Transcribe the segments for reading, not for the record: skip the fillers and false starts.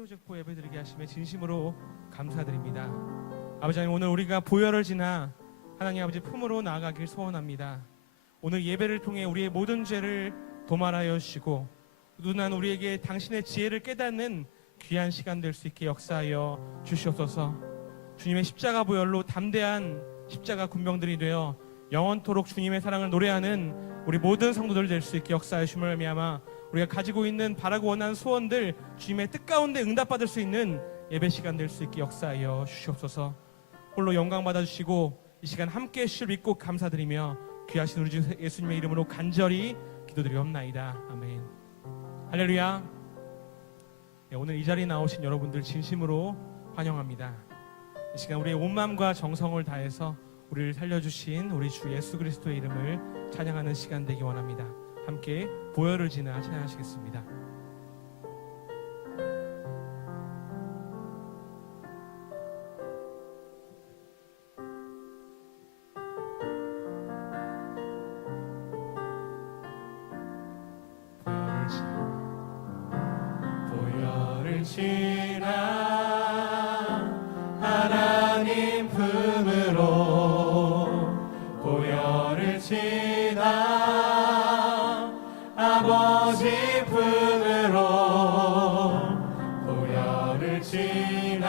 수요직보 예배드리게 하심에 진심으로 감사드립니다. 아버지 하나님, 오늘 우리가 보혈을 지나 하나님 아버지 품으로 나아가길 소원합니다. 오늘 예배를 통해 우리의 모든 죄를 도말하여 주시고 누난 우리에게 당신의 지혜를 깨닫는 귀한 시간 될 수 있게 역사하여 주시옵소서. 주님의 십자가 보혈로 담대한 십자가 군병들이 되어 영원토록 주님의 사랑을 노래하는 우리 모든 성도들 될 수 있게 역사하여 주심을 말미암아 우리가 가지고 있는 바라고 원하는 소원들 주님의 뜻 가운데 응답받을 수 있는 예배 시간 될 수 있게 역사하여 주시옵소서. 홀로 영광 받아주시고 이 시간 함께해 주실 믿고 감사드리며 귀하신 우리 주 예수님의 이름으로 간절히 기도드리옵나이다. 아멘. 할렐루야. 오늘 이 자리에 나오신 여러분들 진심으로 환영합니다. 이 시간 우리의 온 마음과 정성을 다해서 우리를 살려주신 우리 주 예수 그리스도의 이름을 찬양하는 시간 되기 원합니다. 함께 보혈을 지나 찬양하시겠습니다. 보혈을 지나 하나님 품으로 보혈을 지나 아버지 품으로 보혈을 지나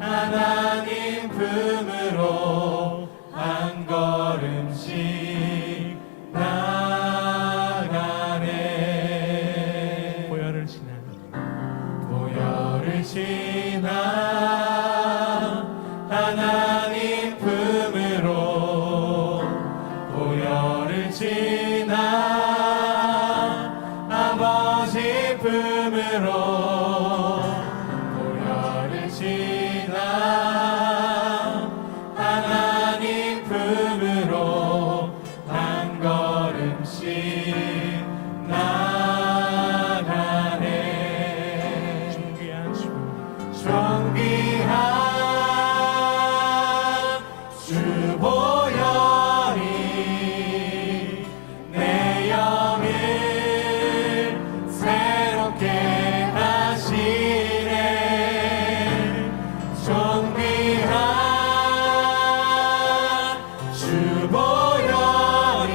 하나님 품으로 한 걸음씩 나가네. 보혈을 지나 하나님 품으로 보혈을 지나 아버지 품으로 보혈을 지나 하나님 품으로 한 걸음씩 나가네. 존귀한 주 보혈이 내 영을 새롭게 하시네. 존귀한 주 보혈이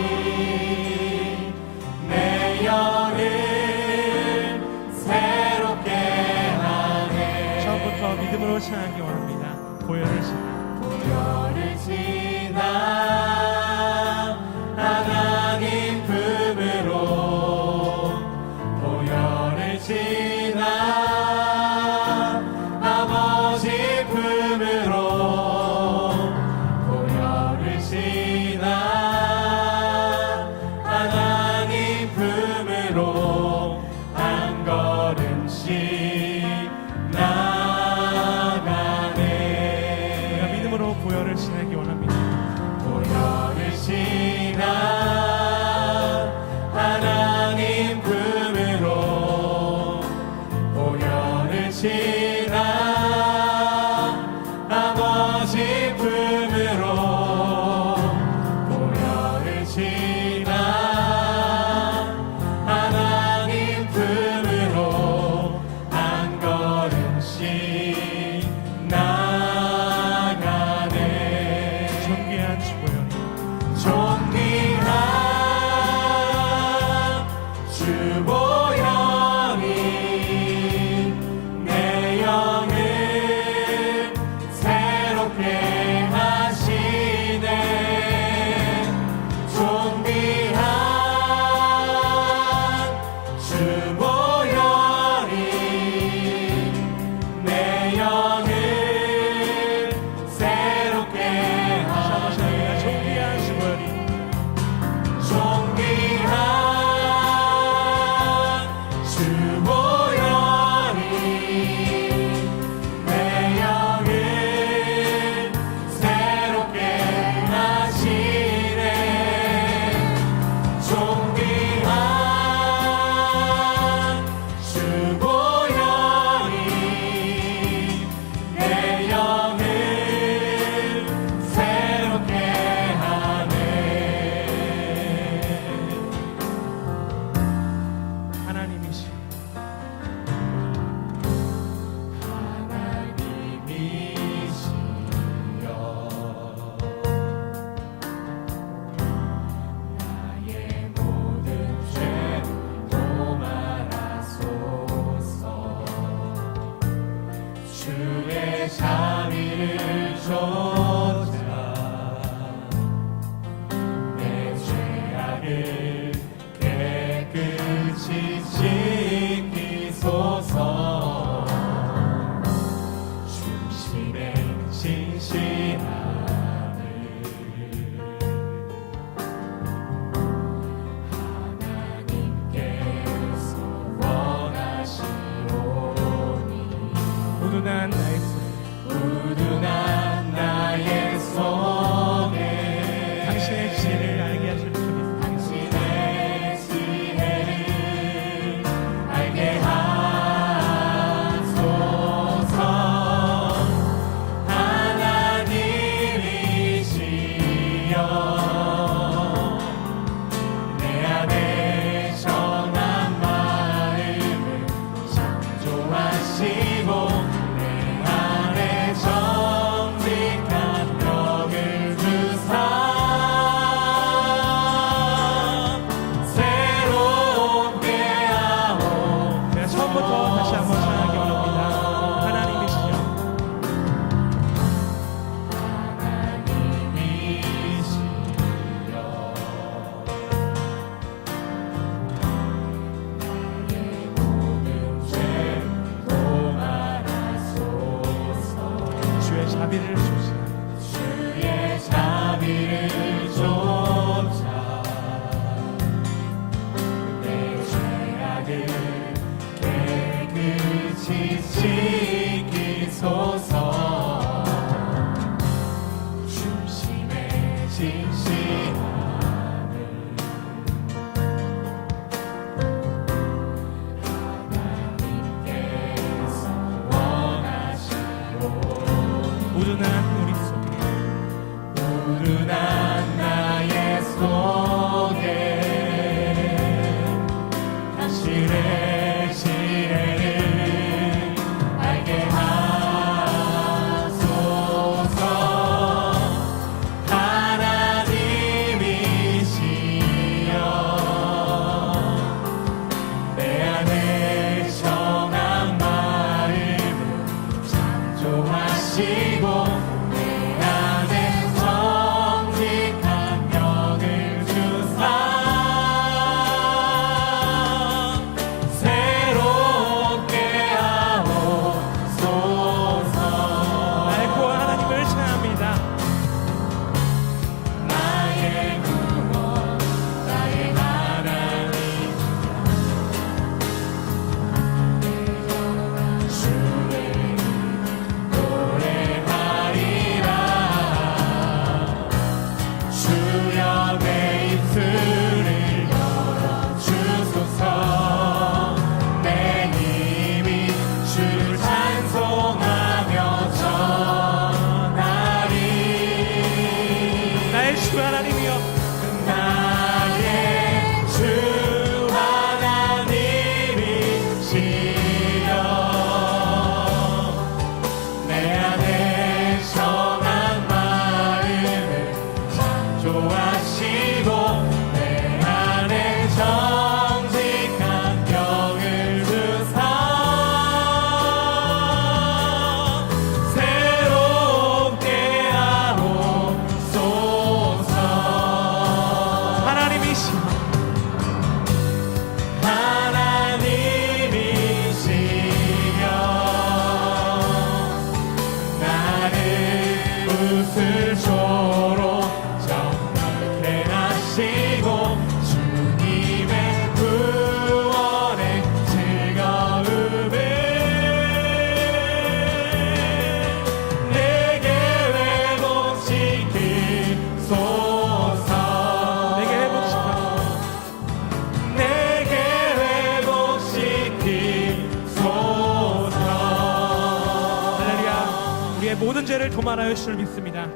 죄를 도말하여 주실 믿습니다.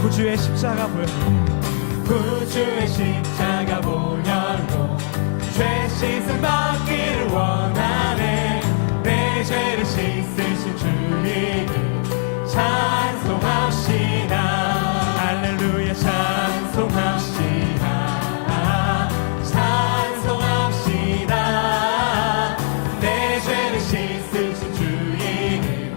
구주의 십자가 보혈로, 구주의 십자가 보혈로 죄 씻음 받기를 원하네. 내 죄를 씻으신 주님을 찬송합시다. 할렐루야 찬송합시다. 찬송합시다. 내 죄를 씻으신 주님을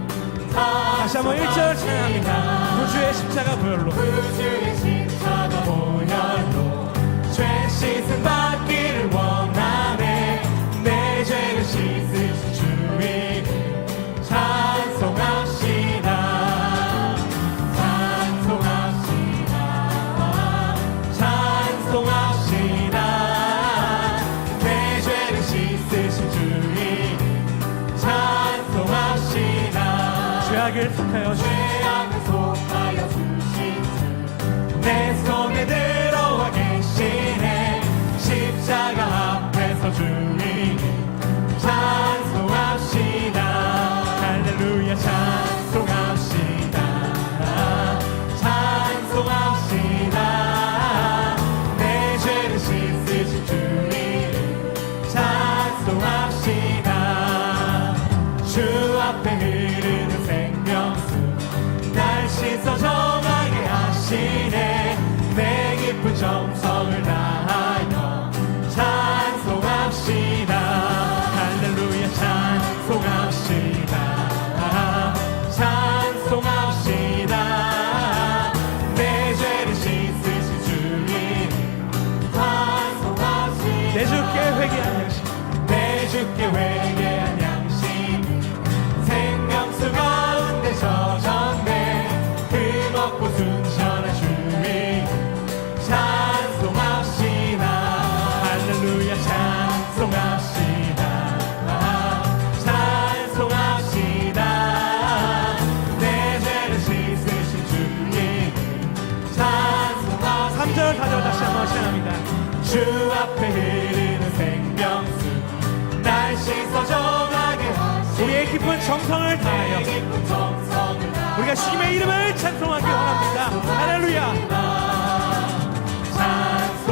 다시 한번 1절 찬양합니다. 구주의 십자가 보혈로, 구주의 십자가 보혈로 죄 씻음 받기를 원하네. 내 죄를 씻으신 주님을 찬송합시다. 찬송합시다. 찬송합시다. 내 죄를 씻으신 주님을 찬송합시다. 죄악을 속하여 죄악을 속하여 주신 주 내 손에 들어와 계시네. 십자가 앞에서 주님을 찬송합시다. 할렐루야 찬송합시다. 찬송합시다. 내 죄를 씻으신 주님을 찬송합시다. 주 앞에 흐르는 생명수 날 씻어 정하게 하시네. 내 깊은 정성을 다하여 찬송합시다. 할렐루야 찬송합시다. 찬송합시다. 내 죄를 씻으신 주님 찬송합시다. 내 주께 회개한 양심, 내 주께 회개한 양심 생명수 가운데 젖었네. 흠없고 순전한 주님 찬송합시다. 할렐루야 찬송합시다. 찬송합시다. 내 죄를 씻으신 주님 찬송합시다. 3절 4절 다시 한번 찬양합니다. 주 앞에 흐르는 생명수 날 씻어 정하게 하시네. 우리의 깊은 정성을 다하여 깊은 정성을 다하여 우리가 주님의 이름을 찬송하기 원합니다. 할렐루야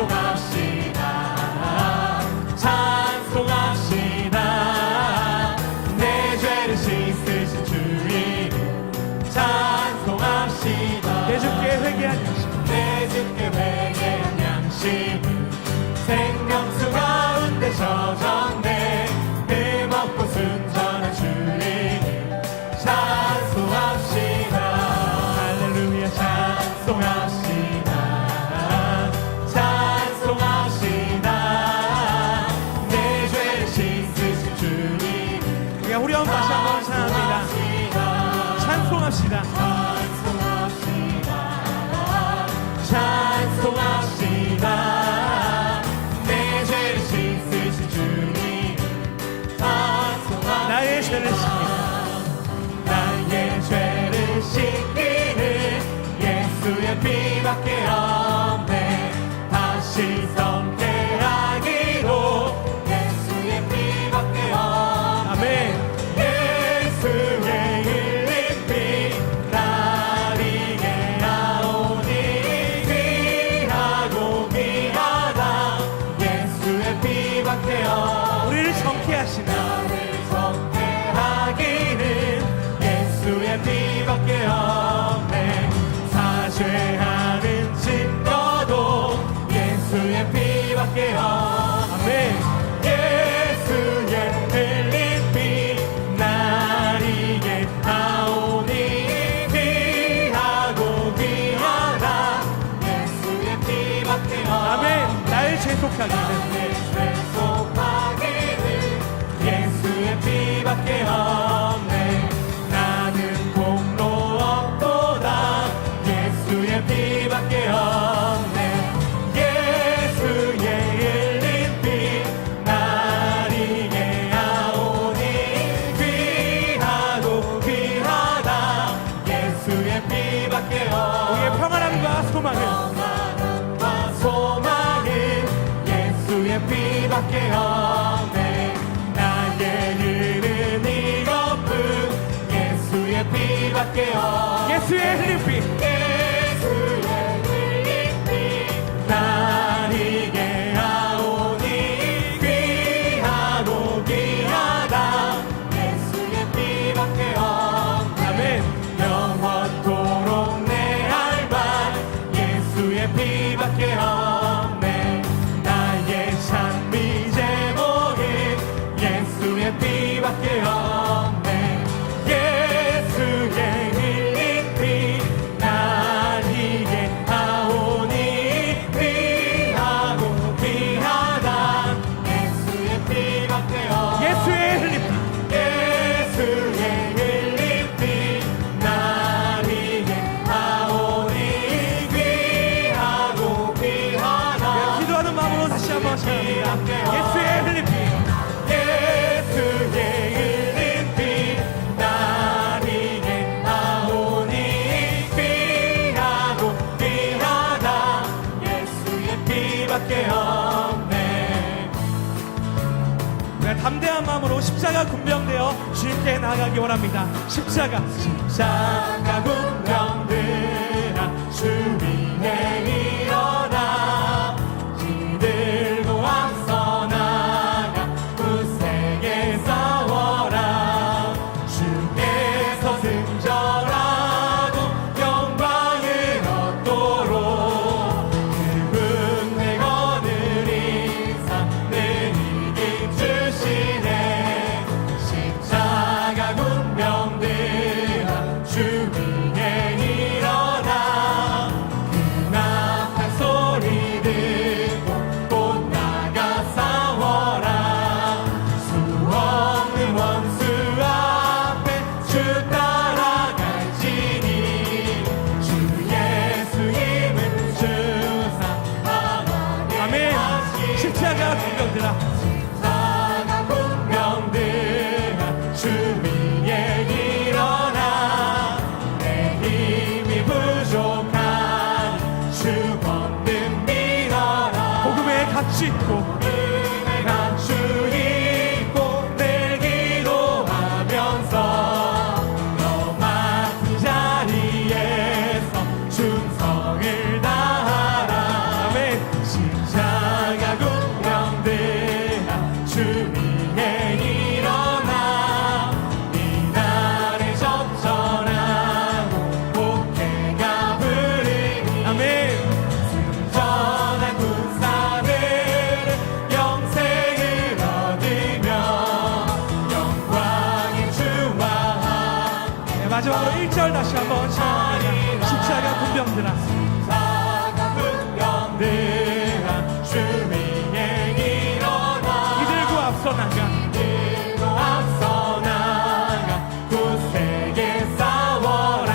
찬송합시다. 찬송합시다. 내 죄를 씻으신 주님 찬송합시다. 내 주께 회개한 양심, 내 주께 회개한 양심을 생명수 가운데 젖었네. 흠없고 순전한 주님을 찬송합시다. 할렐루야 찬송합시다. 찬송합시다. 내 죄를 씻으신 주님 우리가 후렴 다시 한번 찬양합니다. 찬송합시다. 찬송합시다. 내 죄를 씻으신 주님 찬송합시다. 나의 죄를 씻기는 나의 죄를 씻기는 예수의 피밖에 없네. 다시 섬게 하기로 예수의 피밖에 없네. 아멘. 예수의 흘린 피 날 이게 하오니 귀하고 귀하다. 예수의 피밖에 없네. 우리를 정케 하시는 나를 정케 하기는 예수의 피밖에 없네. 사죄하는 증거도 예수의 피밖에 없네. 예수의 흘린 피 날 이게 하오니 귀하고 귀하다. 예수의 피밖에 없네. 아멘. 나의 죄속하기는 속하기는 예수의 피밖에 없네. 나는 공로 없도다. 예수의 피밖에 없네. 예수의 흘린 피 나리게 하오니 귀하고 귀하다. 예수의 피밖에 없네. 우리의 평안함과 소망은 평안함과 소망은 예수의 피밖에 피밖에 없네. 나의 일은 이것뿐. 예수의 피밖에 없네. 예수의 흘린 피, 예수의 흘린 피 날 이게 하오니 귀하고 귀하다. 예수의 피밖에 없네. 아멘. 영원토록 내 알바. 예수의 피밖에 없네. 나의 찬미 제목은 예수의 피밖에 없네. 예수의 흘린 피 날 이게 하오니 귀하고 귀하다. 예수의 피밖에 없네. 예수의 흘린 피, 예수의 흘린 피 날 이게 하오니 귀하고 귀하다. 기도하는 마음으로 다시 한번 찬양합니다. 예수의 흘린 피, 예수의 흘린 피 날 이게 하오니 귀하고 귀하다. 예수의 피밖에 없네. 우리가 담대한 마음으로 십자가 군병되어 주님께 나아가기 원합니다. 십자가, 십자가 군병들아 주 위에 일어나. 기들고 앞서 나가 굳세게 싸워라. 주께서 승전하고 영광을 얻도록 그분 내 거느린 산을 이긴 주시네. 십자가 군병들아 주 위에 일어나. 그 나팔 소리 듣고 곧 나가 싸워라. 수 없는 원수 앞에 주 따라갈지니. 주 예수 힘을 주사 강하게 아멘. 하시네. 십자가 군병들아, 십자가 군병들아 주 위에 일어나. 내 힘이 부족한 주 번든 믿어라. 복음의 가치 있고 복음의 가치 있고 늘 기도하면서 너무 아픈 자리에서 충성을 다하라. 아멘. 십자가 군병들아 주 위에 일어나. 이날에 적절하고 복해가 부르니. 아멘. 전한 군사들은 영생을 얻으며 영광의 주와 함께. 네, 마지막으로 1절 다시 한번 찬양합니다. 십자가 군병들아, 십자가 군병들아 주 위에 일어나. 이들고 앞서 나가. 들고 앞서 나가 굳세게 싸워라.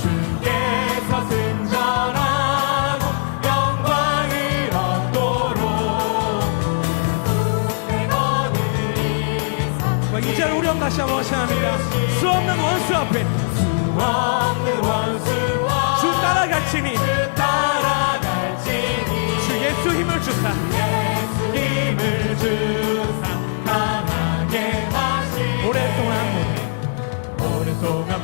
주께서 승전하고 영광을 얻도록 그분의 거느린 산. 2절 우리 다시 한번 찬양합니다. 수 없는 원수 앞에 수 없는 원수와 주 따라갈지니. 주 따라갈지니. 주 예수 힘을 주사. 예수 힘을 주사 강하게 하시네. 오랫동안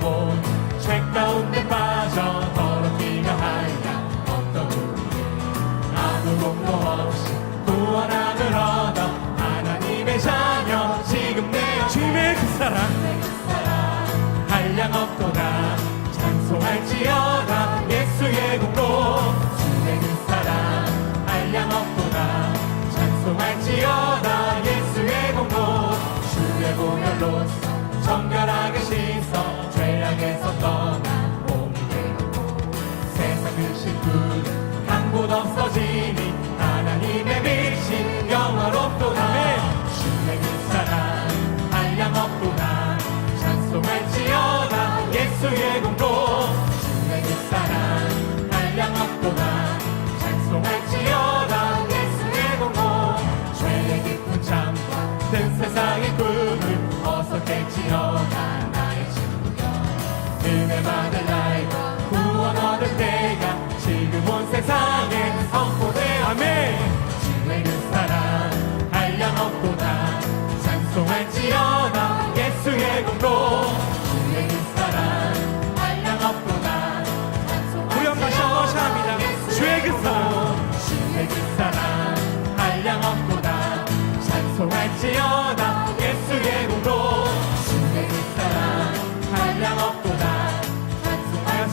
본죄 가운데 빠져 더럽기가 하여 어떤 우리 아무 공도 없이 구원함을 얻어 하나님의 자녀. 지금 내 주님의 그 사랑, 한량 없도다. 찬송할지어다. 예수의 공로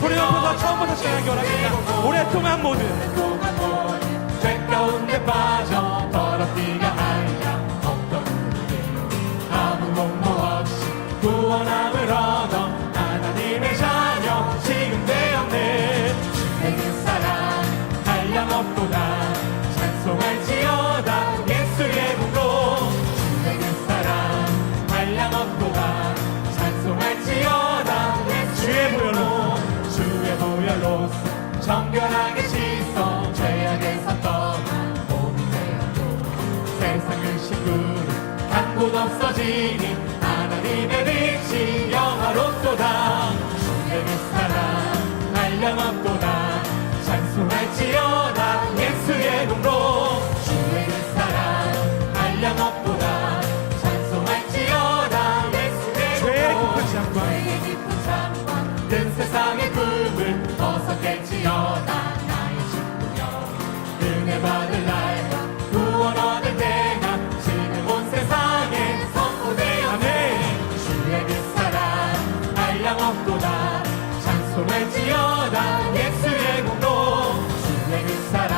소리 높여서 처음부터 시작하기 원합니다. 오랫동안 모든 죄 가운데 빠져 더럽기가 아니라 없던 우리를 아무 공모 없이 구원함을 얻어 하나님의 자녀 지금 되었네. 주의 그 사랑 한량 없도다 찬송할지어다 예수의 공로. 주의 그 사랑 한량 없도다 찬송할지어다 주의 보혈로 주의 보혈로서 정결하게 씻어 죄악에서 떠나 몸이 되었고 세상 그 식구를 간 곳 없어지니 하나님의 빛이 영화롭도다. 주의 그 사랑 한량 없도다 찬송할지어다 예수의 공로. 주의 그 사랑 한량 없도다 찬송할지어다 예수의 죄의 공로. 깊은 잠과 죄의 깊은 잠과 든 세상의 꿈을 벗어깰지어다 나의 친구여. 은혜 받을 날과 구원 얻을 때가 지금 온 세상에 선포되었네. 주의 그 사랑 한량 없도다 찬송할지어다 예수의 공로. 주의 그 사랑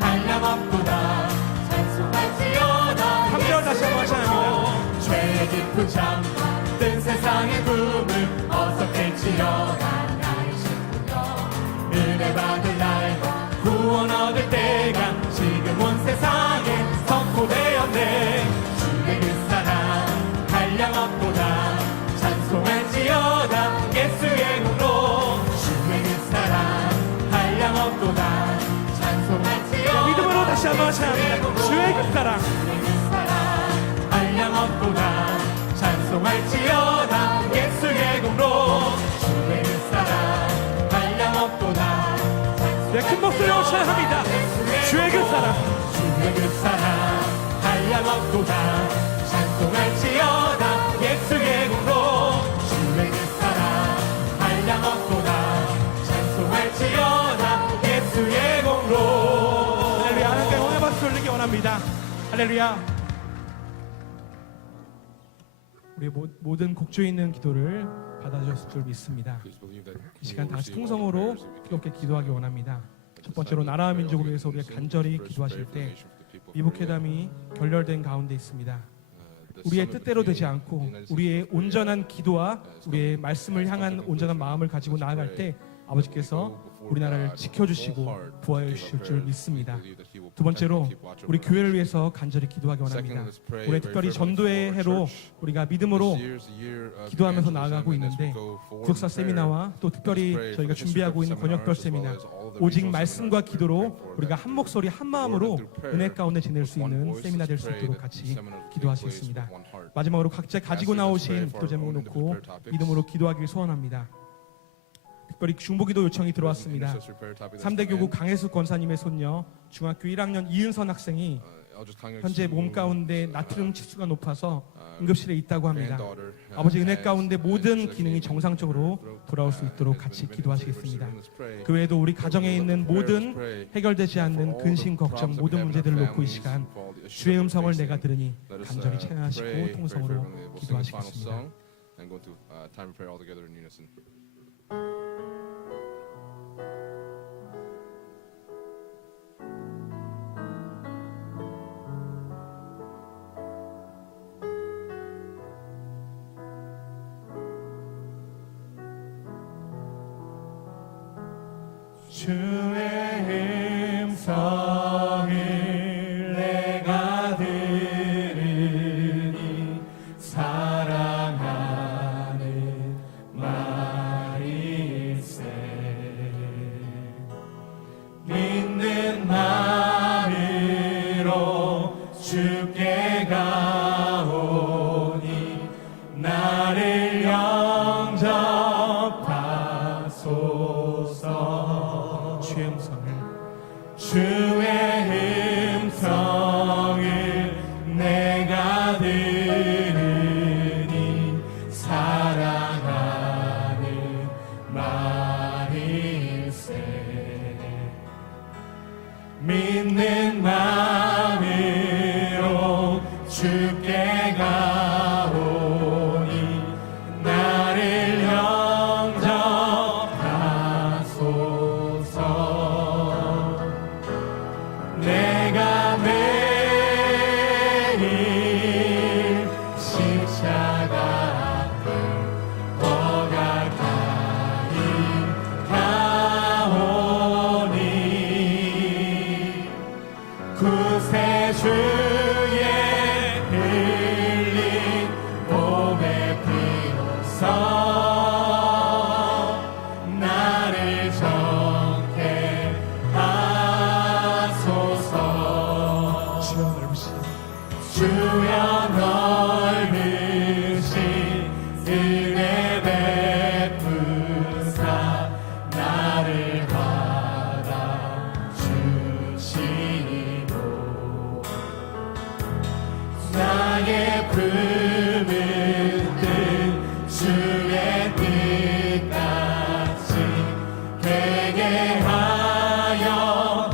한량 없도다 찬송할지어다 3절 다시 한번 찬양합니다. 죄의 깊은 잠과 뜬 세상의 꿈을 벗어깰지어다 나의 친구여. 은혜 받을 날과 구원 얻을 때가 지금 온 세상에 선포되었네. 주의 그 사랑 한량 없도다 찬송할지어다 예수의 공로. 주의 그 사랑 한량 없도다 찬송할지어다 믿음으로 다시 한번 찬양합니다. 주의 그 사랑 한량 없도다 찬송할지어다 예수의 공로. 주의 그 사랑 한량 없도다 네, 큰 목소리로 찬양합니다. 주의 그 사랑 주의 그 사랑 한량 없도다 찬송할지어다 예수의 공로. 주의 그 사랑 한량 없도다 찬송할지어다 예수의 공로. 할렐루야. 하나님께 영광의 박수 돌리기 원합니다. 할렐루야. 우리 모든 곡조에 있는 기도를 받아주셨을 줄 믿습니다. 이 시간 다시 통성으로 뜨겁게 기도하기 원합니다. 첫 번째로 나라와 민족을 위해서 우리가 간절히 기도하실 때 미북회담이 결렬된 가운데 있습니다. 우리의 뜻대로 되지 않고 우리의 온전한 기도와 우리의 말씀을 향한 온전한 마음을 가지고 나아갈 때 아버지께서 우리나라를 지켜주시고 보호해 주실 줄 믿습니다. 두 번째로 우리 교회를 위해서 간절히 기도하기 원합니다. 올해 특별히 전도의 해로 우리가 믿음으로 기도하면서 나아가고 있는데 구역사 세미나와 또 특별히 저희가 준비하고 있는 번역별 세미나 오직 말씀과 기도로 우리가 한 목소리 한 마음으로 은혜 가운데 지낼 수 있는 세미나 될 수 있도록 같이 기도하시겠습니다. 마지막으로 각자 가지고 나오신 기도 제목 놓고 믿음으로 기도하길 소원합니다. 특별히 중보기도 요청이 들어왔습니다. 3대 교구 강혜숙 권사님의 손녀 중학교 1학년 이은선 학생이 현재 몸 가운데 나트륨 치수가 높아서 응급실에 있다고 합니다. 아버지 은혜 가운데 모든 기능이 정상적으로 돌아올 수 있도록 같이 기도하시겠습니다. 그 외에도 우리 가정에 있는 모든 해결되지 않는 근심 걱정 모든 문제들을 놓고 이 시간 주의 음성을 내가 들으니 간절히 찬양하시고 통성으로 기도하시겠습니다. 주의 음성을 내가 들으니 사랑하는 말일세. 믿는 마음으로 주께 가오니 나를 영접하소서. 주의 음성을 내가 들으니 사랑하는 말일세. 믿는 마음으로 주께 가오니 나를 영접하소서. 나를 정케 하소서. 주여 넓으신 주여 넓으신 은혜 베푸사 나를 받아주시니도 나의 품은 뜻 주의 뜻같이 되게 하여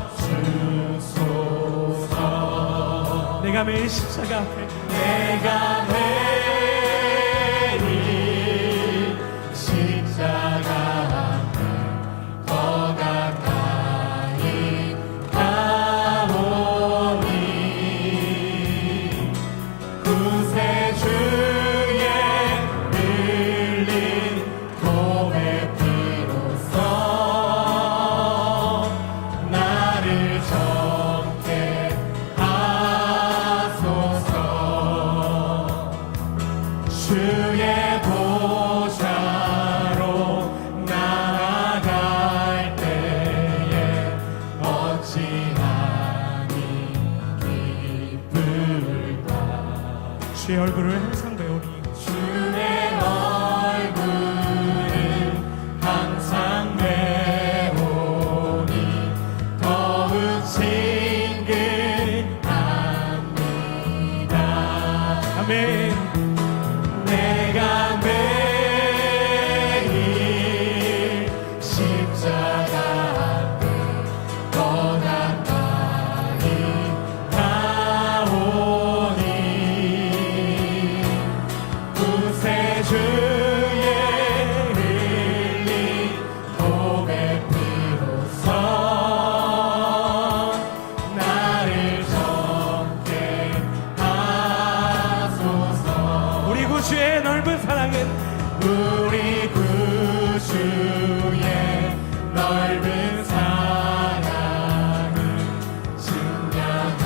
주소서. 내가 매일 십자가 앞에 내가 매일 십자가 앞에 더 가까이 가오니 구세주의 흘린 보배 피로써 나를 정케 하소서. 주의 보좌로 나아갈 때에 어찌하니 기쁠까. 주의 얼굴을 항상 배우니 주의 얼굴을 항상 배우니 더욱 친근합니다. 아멘. 내가 매일 십자가 앞에 더 가까이 가오니 구세주의 흘린 보배 피로써 나를 정케 하소서. 우리 구주의 넓은 사랑은 우리 구주의 넓은 사랑은 증명할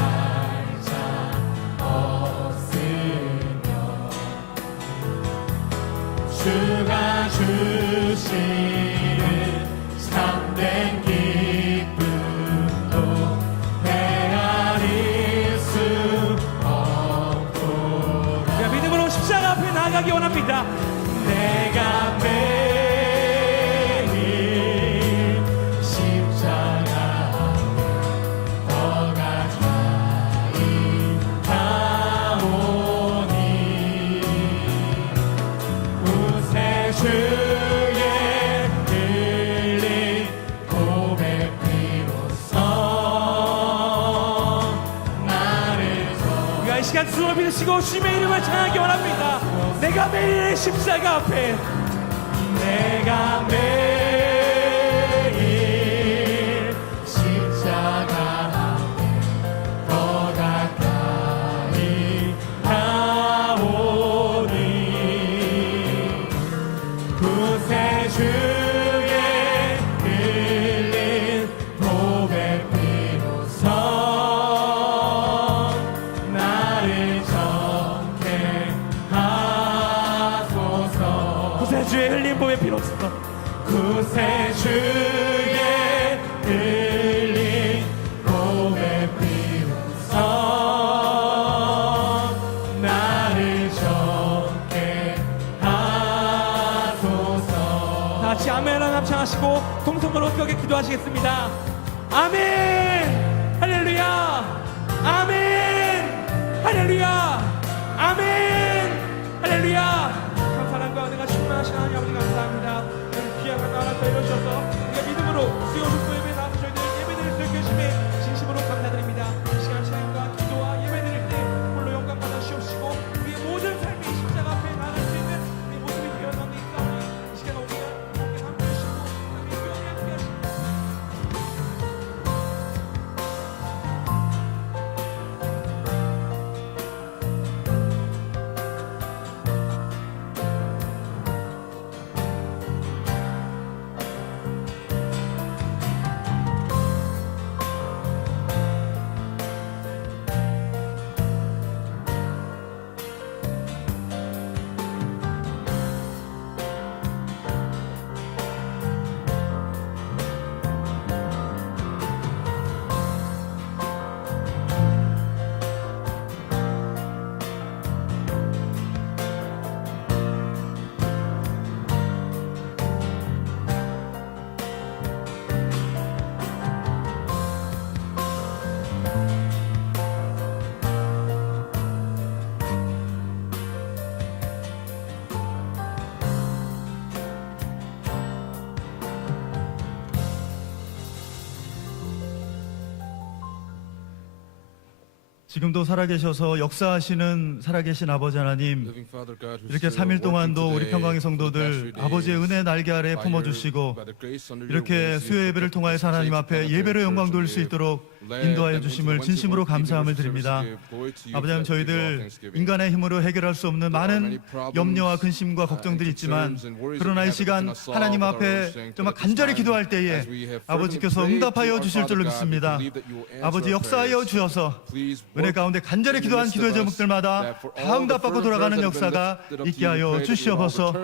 자 없으며 주가 주시는 참된 기쁨도 헤아릴 수 없도다. 우리가 믿음으로 십자가 앞에 나아가기 원합니다. 내가 매일 십자가 앞에 더 가까이 가오니 구세주의 흘린 보배 피로써 나를 우리가 이 시간 주님을 믿으시고 주님의 이름을 찬양하기 원합니다. 내가 매일 십자가 앞에 내가 매일 십자가 앞에 더 가까이 가오니 구세주의 흘린 보배 피로써 나를 정케 하소서. 구세주의 흘린 보의 피로써 구세주의 흘린 보배 피로써 나를 정케 하소서. 다 같이 아멘 하나 합창하시고 통성으로 뜨겁게 기도하시겠습니다. 아멘 할렐루야 아멘 할렐루야 아멘 할렐루야. 사랑과 은혜가 충만하신 하나님 아버지 감사합니다. 오늘 귀한 나라 되어주셔서 우리가 믿음으로 수요 축구 예배 나와서 저희들 예배드릴 수 있게 해주심에 진심으로 감사드립니다. 이 시간 찬양과 기도와 예배드릴 때 홀로 영광 받아 주옵시고 우리의 모든 삶이 십자가 앞에 나갈 수 있는 우리 모습이 되어 가운데 있사오니 이 시간 우리가 함께 함께 하시고 우리 교회에 함께 하시고 지금도 살아계셔서 역사하시는 살아계신 아버지 하나님, 이렇게 3일 동안도 우리 평강의 성도들 아버지의 은혜 날개 아래 품어주시고 이렇게 수요 예배를 통하여서 하나님 앞에 예배로 영광 돌릴 수 있도록 인도하여 주심을 진심으로 감사함을 드립니다. 아버지 하나님, 저희들 인간의 힘으로 해결할 수 없는 많은 염려와 근심과 걱정들이 있지만 그러나 이 시간 하나님 앞에 정말 간절히 기도할 때에 아버지께서 응답하여 주실 줄로 믿습니다. 아버지 역사하여 주셔서 은혜 가운데 간절히 기도한 기도의 제목들마다 다 응답받고 돌아가는 역사가 있게 하여 주시옵소서.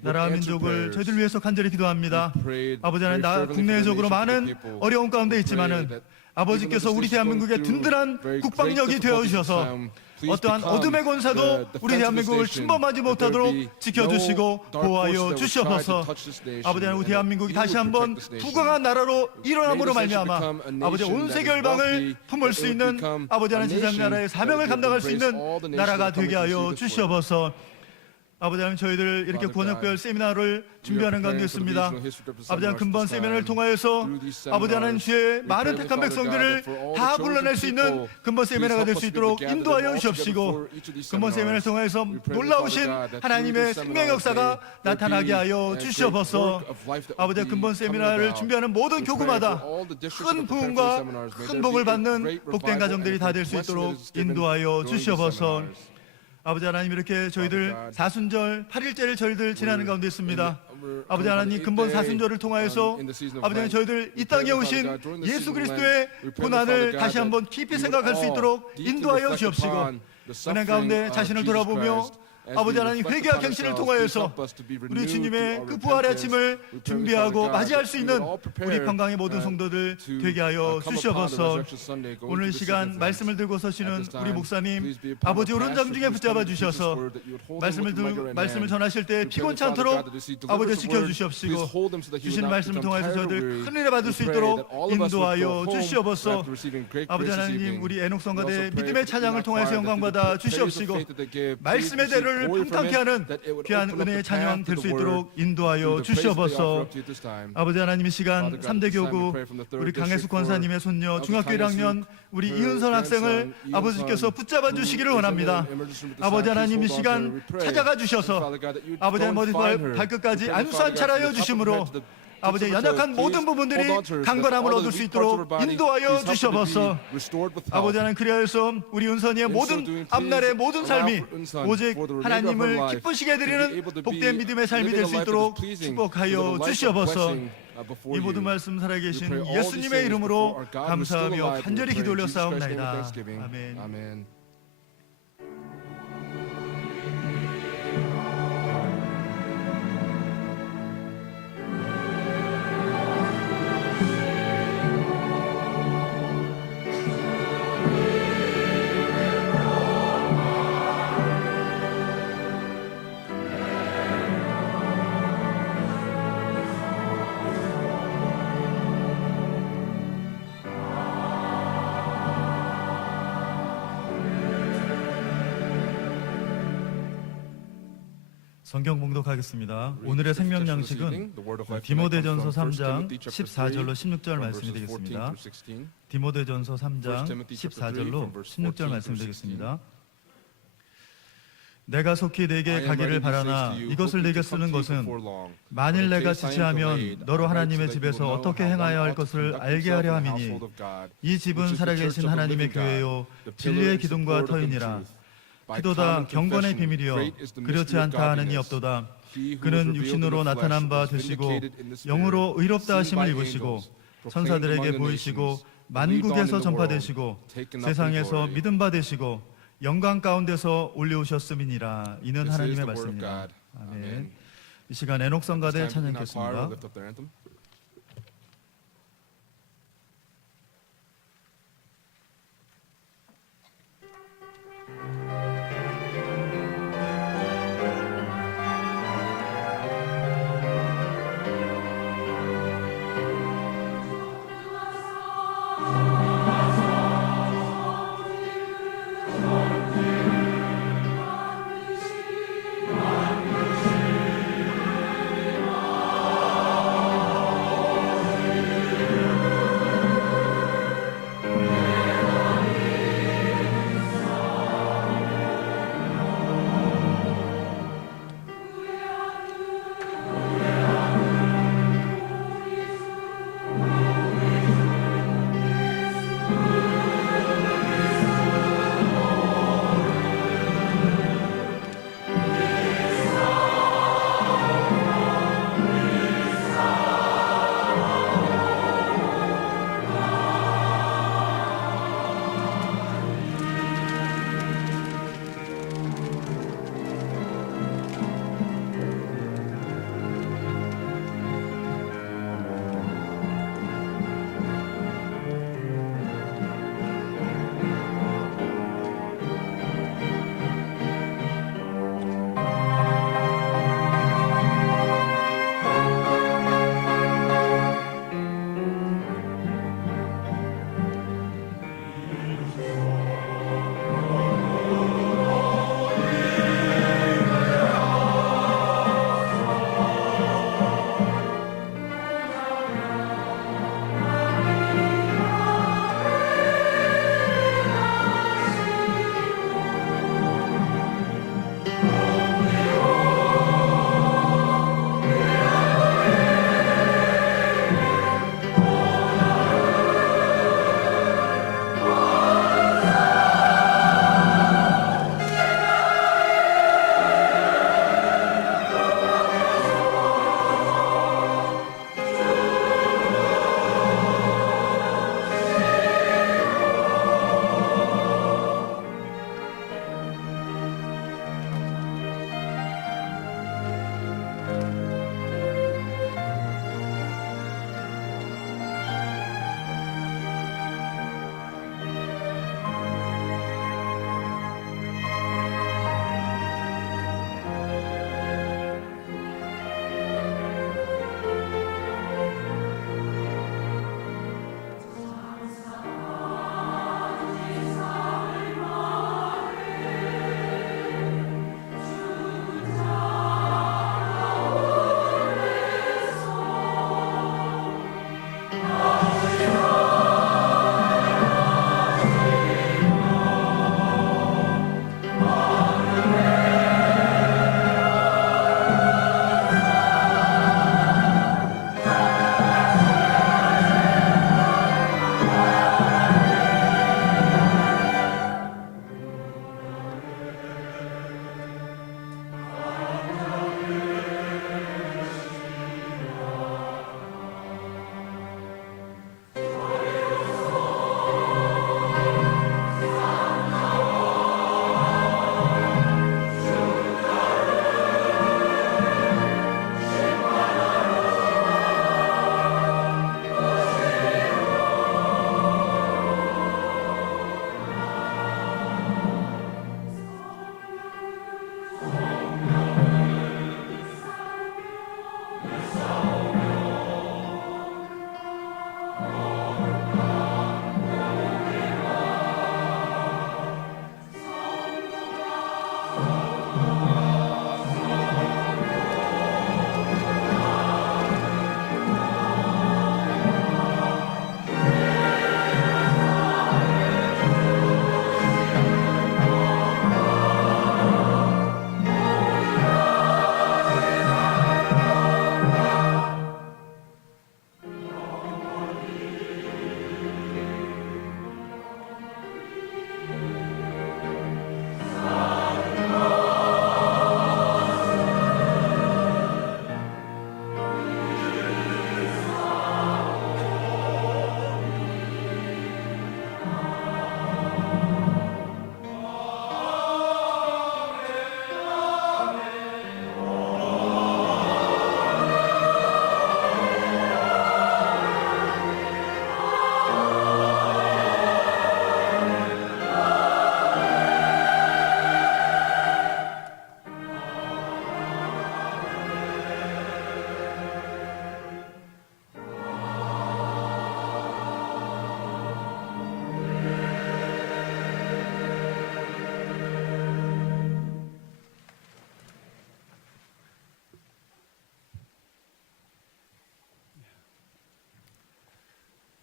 나라와 민족을 저희들 위해서 간절히 기도합니다. 아버지 하나님, 국내적으로 많은 어려움 가운데 있지만은 아버지께서 우리 대한민국의 든든한 국방력이 되어주셔서 어떠한 어둠의 권세도 우리 대한민국을 침범하지 못하도록 지켜주시고 보호하여 주시옵소서. 아버지 하나님, 우리 대한민국이 다시 한번 부강한 나라로 일어남으로 말미암아 아버지 온 세계 열방을 품을 수 있는 아버지 하나님 제사장 나라의 사명을 감당할 수 있는 나라가 되게 하여 주시옵소서. 아버지 하나님, 저희들 이렇게 권역별 세미나를 준비하는 가운데 있습니다. 아버지 하나님, 근본 세미나를 통하여서 아버지 하나님 주의 많은 택한 백성들을 다 불러낼 수 있는 근본 세미나가 될 수 있도록 인도하여 주옵시고 근본 세미나를 통하여서 놀라우신 하나님의 생명 역사가 나타나게 하여 주시옵소서. 아버지 하나님, 근본 세미나를 준비하는 모든 교구마다 큰 부흥과 큰 복을 받는 복된 가정들이 다 될 수 있도록 인도하여 주시옵소서. 아버지 하나님, 이렇게 저희들 사순절 8일째를 저희들 지나는 가운데 있습니다. 아버지 하나님, 근본 사순절을 통하여서 아버지 하나님, 저희들 이 땅에 오신 예수 그리스도의 고난을 다시 한번 깊이 생각할 수 있도록 인도하여 주옵시고 은혜 가운데 자신을 돌아보며 아버지 하나님, 회개와 갱신을 통하여서 우리 주님의 그 부활의 아침을 준비하고 맞이할 수 있는 우리 평강의 모든 성도들 되게 하여 주시옵소서. 오늘 시간 말씀을 들고 서시는 우리 목사님 아버지 오른장 중에 붙잡아 주셔서 말씀을 전하실 때 피곤치 않도록 아버지 지켜주시옵시고 주시는 말씀을 통하여서 저희들 큰 은혜 받을 수 있도록 인도하여 주시옵소서. 아버지 하나님, 우리 애녹성가대 믿음의 찬양을 통하여서 영광받아 주시옵시고 말씀의 대를 평탄케 하는 귀한 은혜의 찬양 될 수 있도록 인도하여 주시옵소서. 아버지 하나님, 이 시간 3대 교구 우리 강혜숙 권사님의 손녀 중학교 1학년 우리 이은선 학생을 아버지께서 붙잡아 주시기를 원합니다. 아버지 하나님, 이 시간 찾아가 주셔서 아버지 하나님, 어디 발끝까지 안수안찰하여 주심으로 아버지 연약한 모든 부분들이 강건함을 얻을 수 있도록 인도하여 주시옵소서. 아버지 하나님, 그리하여서 우리 은선이의 모든 앞날의 모든 삶이 오직 하나님을 기쁘시게 해드리는 복된 믿음의 삶이 될 수 있도록 축복하여 주시옵소서. 이 모든 말씀 살아계신 예수님의 이름으로 감사하며 간절히 기도 올려 싸움나이다. 아멘. 성경 봉독하겠습니다. 오늘의 생명 양식은 디모데전서 3장 14절로 16절 말씀이 되겠습니다. 디모데전서 3장 14절로 16절 말씀이 되겠습니다. 내가 속히 내게 가기를 바라나 이것을 내게 쓰는 것은 만일 내가 지체하면 너로 하나님의 집에서 어떻게 행하여야 할 것을 알게 하려 함이니 이 집은 살아계신 하나님의 교회요 진리의 기둥과 터이니라. 기도다 경건의 비밀이여 그렇지 않다 하는 이 없도다. 그는 육신으로 나타난 바 되시고 영으로 의롭다 하심을 입으시고 천사들에게 보이시고 만국에서 전파되시고 세상에서 믿음 받으시고 영광 가운데서 올려오셨음이니라. 이는 하나님의 말씀입니다. 아멘. 이 시간 애녹성가대 찬양했습니다.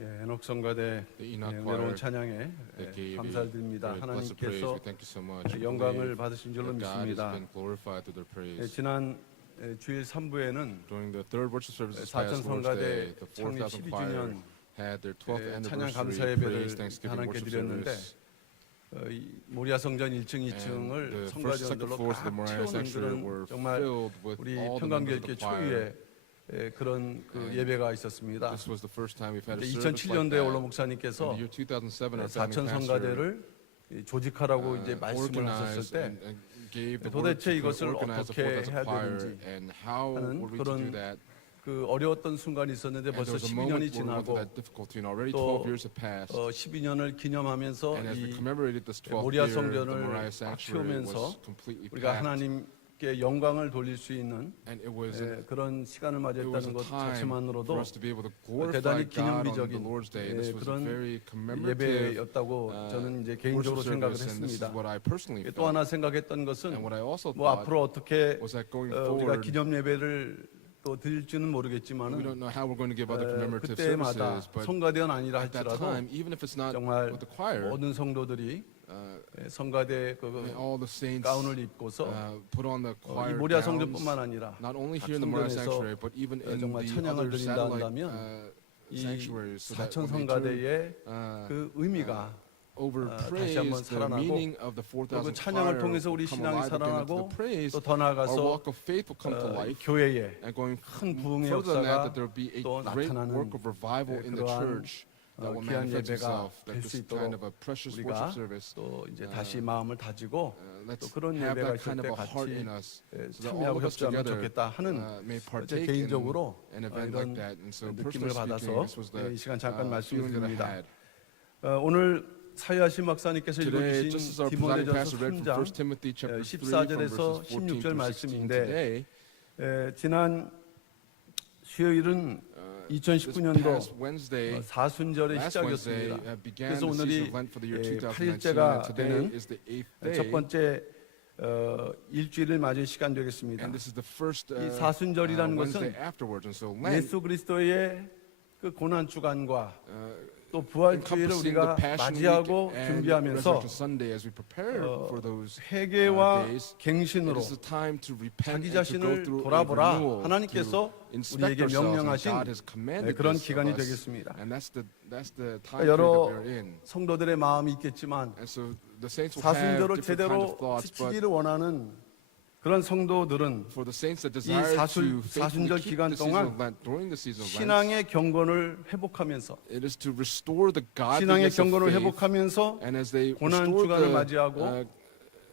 에녹 성가대 the Enoch 은혜로운 choir 찬양에 that gave 감사를 you 드립니다. very blessed praise. 하나님께서 We thank you so much. We 영광을 believe 받으신 줄로 that God has 믿습니다. been glorified through their praise. 지난 주일 3부에는 During the third worship service this 사천 past Lord's Day, 성가대 the 창립 4,000 choir 12주년 had their 12th 찬양 감사 anniversary 예배를 praise Thanksgiving 하나님께 worship 드렸는데 service. 이 모리아 성전 1층, And 2층을 the first, second 성가대원들로 floors of the 꽉 Moriah 채우는 Sanctuary 그런 were 정말 filled with 우리 all the members of 평강교회 the choir. 초유의 그런 그 And 예배가 있었습니다. This was the first time we've had a 이제 service like 2007년도에 올로 that. 목사님께서 In the year 2007, our 사천 family pastor 성가대를 조직하라고 이제 말씀을 하셨을 organized 때 and gave the word 도대체 to 이것을 organize the 어떻게 4,000 해야 choir 되는지 and how 하는 were we to do 그런 that. 그 어려웠던 순간이 있었는데 And 벌써 there was a 12년이 moment where we went through 지나고 that difficulty, and already 또 12 years have passed. 12년을 기념하면서 And as we 이 commemorated this 12th 모리아 year, the 성전을 Moriah 꽉 Sanctuary 채우면서 was completely 우리가 packed. 하나님께 영광을 돌릴 수 있는 And it was 그런 시간을 it was 맞이했다는 a 것 time for 자체만으로도 us to be able to glorify 대단히 God on the 기념비적인 Lord's Day. This was a 그런 very commemorative 예배였다고 저는 이제 개인적으로 worship 생각을 service, and this is 했습니다. what I personally 또 하나 felt. 생각했던 것은 And what I also 뭐 thought 앞으로 어떻게 was that going 우리가 forward, 기념 예배를 또 드릴지는 we 모르겠지만은 don't know how we're going to give other commemorative 그때마다 services, but 성가대원 아니라 at that 할지라도 time, even if it's not 정말 with the choir, 모든 성도들이 성가대 그 all the saints 가운을 입고서 put on the 이 choir 모리아 gowns, 성전뿐만 아니라 not only 각 here in the Moriah 성전에서 Sanctuary, but even in 정말 the 찬양을 other 드린다 satellite 한다면 이 sanctuaries, so that 사천 when they 성가대의 turn, 그 의미가 다시 overpraise 한번 the 살아나고 meaning of the 그 4,000 찬양을 choir 통해서 우리 will come 신앙이 alive again into 살아나고 the praise. 또 더 Our 나아가서 walk of faith will come to life, 교회에 and going 큰 부흥의 further than that, 역사가 that there will be a 또 great 나타나는 work of revival in the 그러한 church that will 귀한 manifest 예배가 itself. That 될 수 this kind of 있도록 a precious 우리가 worship service, 또 이제 다시 마음을 다지고 또 let's 그런 have 예배가 that 있을 kind 때 of a heart 같이 in us, so that all 참여하고 of us 협조하면 together 좋겠다 하는 may 제 partake in 개인적으로 an event 이런 like that. And so 느낌을 personally 받아서 speaking, this was the 이 시간 잠깐 말씀을 feeling that I 드립니다. had. 오늘 사유하신 목사님께서 Today, just as 읽어주신 our presiding 디모데전서 pastor read from 1 3장 Timothy chapter 3 14절에서 from verses 14 16절 through 16 말씀인데 today, 지난 수요일은 this 2019년도 past Wednesday, 사순절의 last Wednesday, 시작이었습니다. began 그래서 the season 오늘이 of Lent for the year 2019, 8일째가 and today 되는 is the 8th 첫 day, 번째 일주일을 맞을 시간 되겠습니다. and this is the first 이 사순절이라는 Wednesday 것은 afterwards. And so Lent, 예수 그리스도의 그 고난 주간과 또 부활 주일을 encompassing 우리가 the Passion Week 맞이하고 and 준비하면서 Resurrection Sunday, as we prepare for those 회개와 days, it 갱신으로 is the time to repent 자기 and to go 자신을 through a 돌아보라 renewal, 하나님께서 to inspect 우리에게 ourselves, and 명령하신 God has commanded 그런 this of 기간이 us, 되겠습니다. and that's the time period that 여러 we're in. 성도들의 마음이 있겠지만 And so the saints will have 사순절을 different kind 제대로 of thoughts, but 지키기를 원하는 그런 성도들은 for the saints that desire to 사순절 faithfully keep 기간 the season of 동안 Lent, during the season of Lent, 신앙의 경건을 회복하면서 it is to restore the 신앙의 godliness of 경건을 faith, 회복하면서 and as they 고난 restore 주간을 the 맞이하고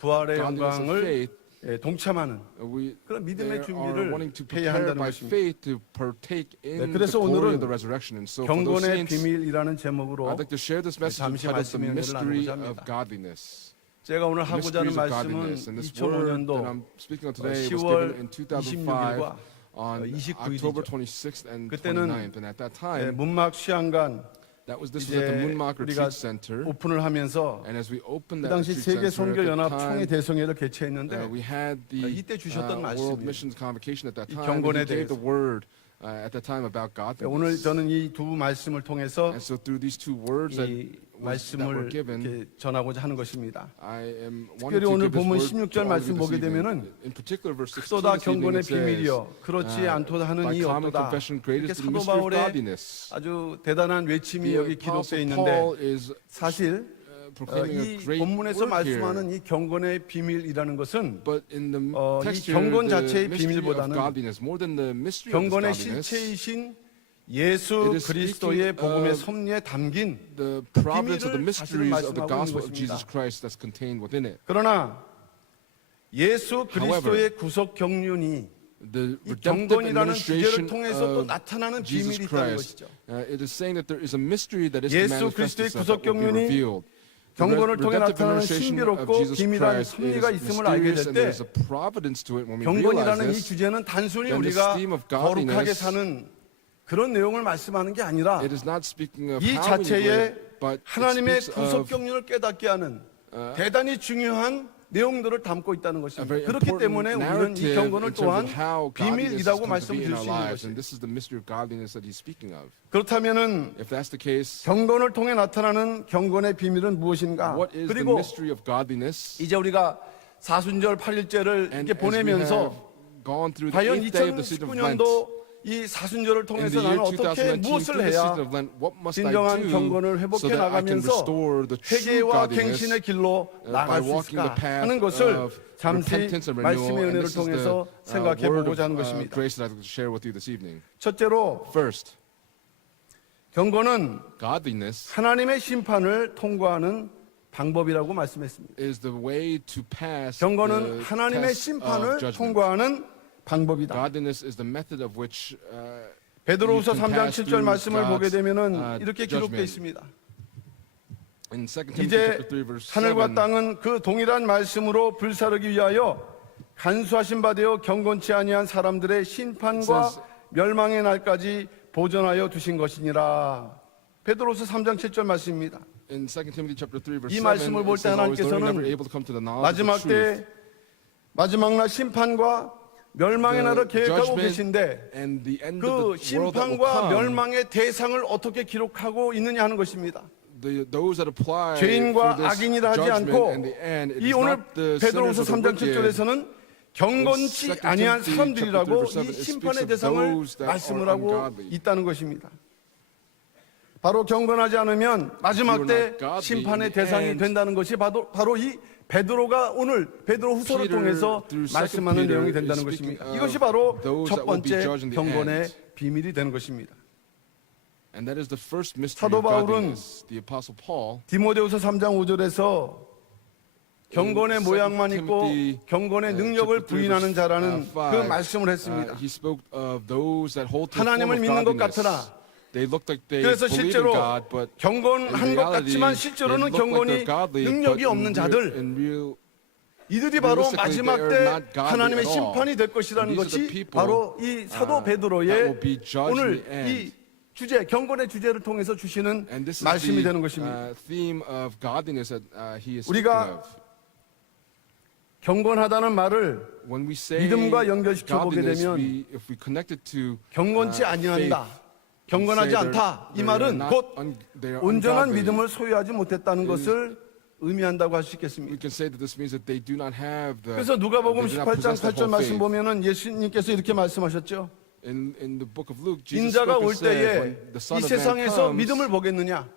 부활의 godliness of 영광을 faith, 동참하는 we 그런 they 믿음의 are 준비를 wanting to 해야 prepare 한다는 by 것입니다. faith to partake in the 그래서 glory 오늘은 of the resurrection. And so for those 경건의 saints, 비밀이라는 제목으로 I'd like to share this message 잠시 entitled "The 말씀의 은혜를 Mystery 나누고자 of 합니다. Godliness." 제가 오늘 The 하고자 하는 mysteries of 말씀은 godliness. And this word that 2005년도 I'm speaking on today was 10월 given in 2005 26일과 on 29일이죠. October 26th and 그때는 29th. And at that time, 문막 수양관 this was at the 이제 Moonmark 우리가 Retreat Center. 오픈을 하면서 And as we 그 opened that 당시 retreat 세계 center, 선교 at 연합 the 총회 time, 대성회를 개최했는데 we had the 이때 주셨던 World 말씀이에요. Missions Convocation at that 이 time. 경건에 And he gave 대해서. the word at that time about 오늘 godliness. 저는 이 두 말씀을 통해서 And so through these two words that 이 were 말씀을 given, 이렇게 전하고자 하는 것입니다. I am 특별히 wanting to 오늘 give this 본문 word 16절 to all of 말씀 you 보게 this evening. 되면은 In particular, verse 16 크도다 this evening, 경건의 it says, 비밀이여 그렇지 않도다 하는 by 이 common 없도다. confession, great 이렇게 is the 사도 mystery of 바울의 godliness. 아주 대단한 외침이 The 여기 기록되어 Apostle 있는데 Paul is 사실 proclaiming 이 a great 본문에서 word here. 말씀하는 이 경건의 비밀이라는 것은 But in the 이 text here, 경건 the 자체의 mystery of 비밀보다는 godliness, more than the mystery of 경건의 this godliness, 실체이신 예수 It is 그리스도의 speaking 복음의 of 섭리에 담긴 the providence of the 비밀을 mysteries of 말씀하고 the gospel 있는 of Jesus 것입니다. Christ that's contained within it. 그러나 예수 그리스도의 구속 경륜이 The 이 redemptive 경건이라는 주제를 administration 통해서 또 of 나타나는 Jesus 비밀이 있다는 Christ. 것이죠. It is saying that there is a mystery that is to 예수 manifest 그리스도의 itself 구속 that will be 경륜이 revealed. The 경건을 통해 redemptive 나타나는 administration of 신비롭고 Jesus 비밀한 Christ 섭리가 is 있음을 알게 mysterious 될 and there 때 is a providence to it when we realize 경건이라는 이 this. 주제는 단순히 then the 우리가 theme of 거룩하게 godliness, 사는 그런 내용을 말씀하는 게 아니라 It is not speaking of 이 how we 자체에 live, but it 하나님의 speaks 구속 of 경륜을 깨닫게 하는 대단히 중요한 내용들을 담고 있다는 a 것입니다. very 그렇기 important 때문에 우리는 이 narrative 경건을 in terms 또한 of how godliness is 비밀이라고 come to be 말씀드릴 in 수 our 있는 lives, and 것입니다. this is the mystery of godliness that he's speaking of. 그렇다면은 If that's the case, 경건을 통해 나타나는 경건의 비밀은 무엇인가? what is the 그리고 mystery of godliness? 이제 우리가 사순절 8일째를 And 이렇게 as we have 보내면서 gone through the 과연 8th day of the season of Lent, 2019년도 이 사순절을 in 통해서 the year 나는 어떻게 2019, 무엇을 through the 해야 season of Lent, what must I 진정한 do 경건을 so 회복해 that I can 나가면서 restore the true 회개와 godliness 갱신의 길로 by 나갈 수 walking the 있을까 path 하는 것을 of 잠시 repentance and 말씀의 renewal? And 은혜를 this is the 통해서 생각해 word 보고자 하는 of 것입니다. grace that I'd like to share with you this evening. 첫째로 First, 경건은 godliness 하나님의 심판을 통과하는 방법이라고 말씀했습니다. is the way to pass 경건은 the 하나님의 test of 심판을 judgment. 통과하는 방법이다. Godliness is the method of which 베드로후서 you can 3장 pass 7절 through 말씀을 보게 God's, 되면은 이렇게 기록되어 judgment. 있습니다. In 2 Timothy 이제 chapter 3 verse 하늘과 7, 땅은 그 동일한 말씀으로 불사르기 위하여 간수하신 바 되어 경건치 아니한 사람들의 심판과 It says- 멸망의 날까지 보존하여 두신 것이니라. 베드로후서 3장 7절 말씀입니다. in 2 Timothy chapter 3 verse 이 7, 말씀을 볼 it 때 says, always learning, 하나님께서는 never able to come to the knowledge of the 마지막 truth. 때 마지막 날 심판과 멸망의 날을 The 계획하고 judgment 계신데 and the end 그 of the world that will 심판과 come, 멸망의 대상을 어떻게 기록하고 있느냐 하는 것입니다. those that apply for 죄인과 this 악인이라 하지 judgment 않고 and the end, it 이 is 오늘 not the 베드로후서 sinners or 3장 the wicked. 7절에서는 경건치 아니한 사람들이라고 이 심판의 대상을 말씀을 하고 있다는 것입니다. 바로 경건하지 않으면 마지막 때 심판의 대상이 된다는 것이 바로 이 베드로가 오늘 베드로 후서를 통해서 말씀하는 내용이 된다는 것입니다. 이것이 바로 첫 번째 경건의 비밀이 되는 것입니다. And that is the first mystery 사도 of 바울은 godliness. The apostle Paul 디모데후서 3장 5절에서 경건의 모양만 있고 경건의 능력을 부인하는 자라는 그 말씀을 했습니다. he spoke of those that hold to the form 하나님을 of 믿는 것 godliness. 같으나 They look like they 그래서 believe in 실제로 God, but 경건한 in 것 reality, 같지만 they 실제로는 look like 경건이 they're godly, 능력이 but 없는 자들 in real 이들이 바로 realistically, 마지막 they are 때 not godly 하나님의 at all. 심판이 될 것이라는 These are the 것이 people, 바로 이 사도 that 베드로의 will be judged 오늘 in the end. 이 주제 경건의 주제를 통해서 주시는 And this is 말씀이 되는 the 것입니다. theme of godliness that he is speaking 우리가 of. 경건하다는 말을 When we say 믿음과 연결시켜 보게 godliness, 되면 if we connect it to 경건치 아니한다, 경건하지 않다 이 말은 곧 온전한 믿음을 소유하지 못했다는 것을 의미한다고 할 수 We 있겠습니다. can say that this means that they do not have the. 그래서 누가복음 they do not 18장 possess the 8절 whole 말씀 faith. 보면은 예수님께서 이렇게 말씀하셨죠. In the book of Luke, Jesus 인자가 spoke 올 and said, 때에 when the Son 이 of Man 세상에서 comes, 믿음을 보겠느냐?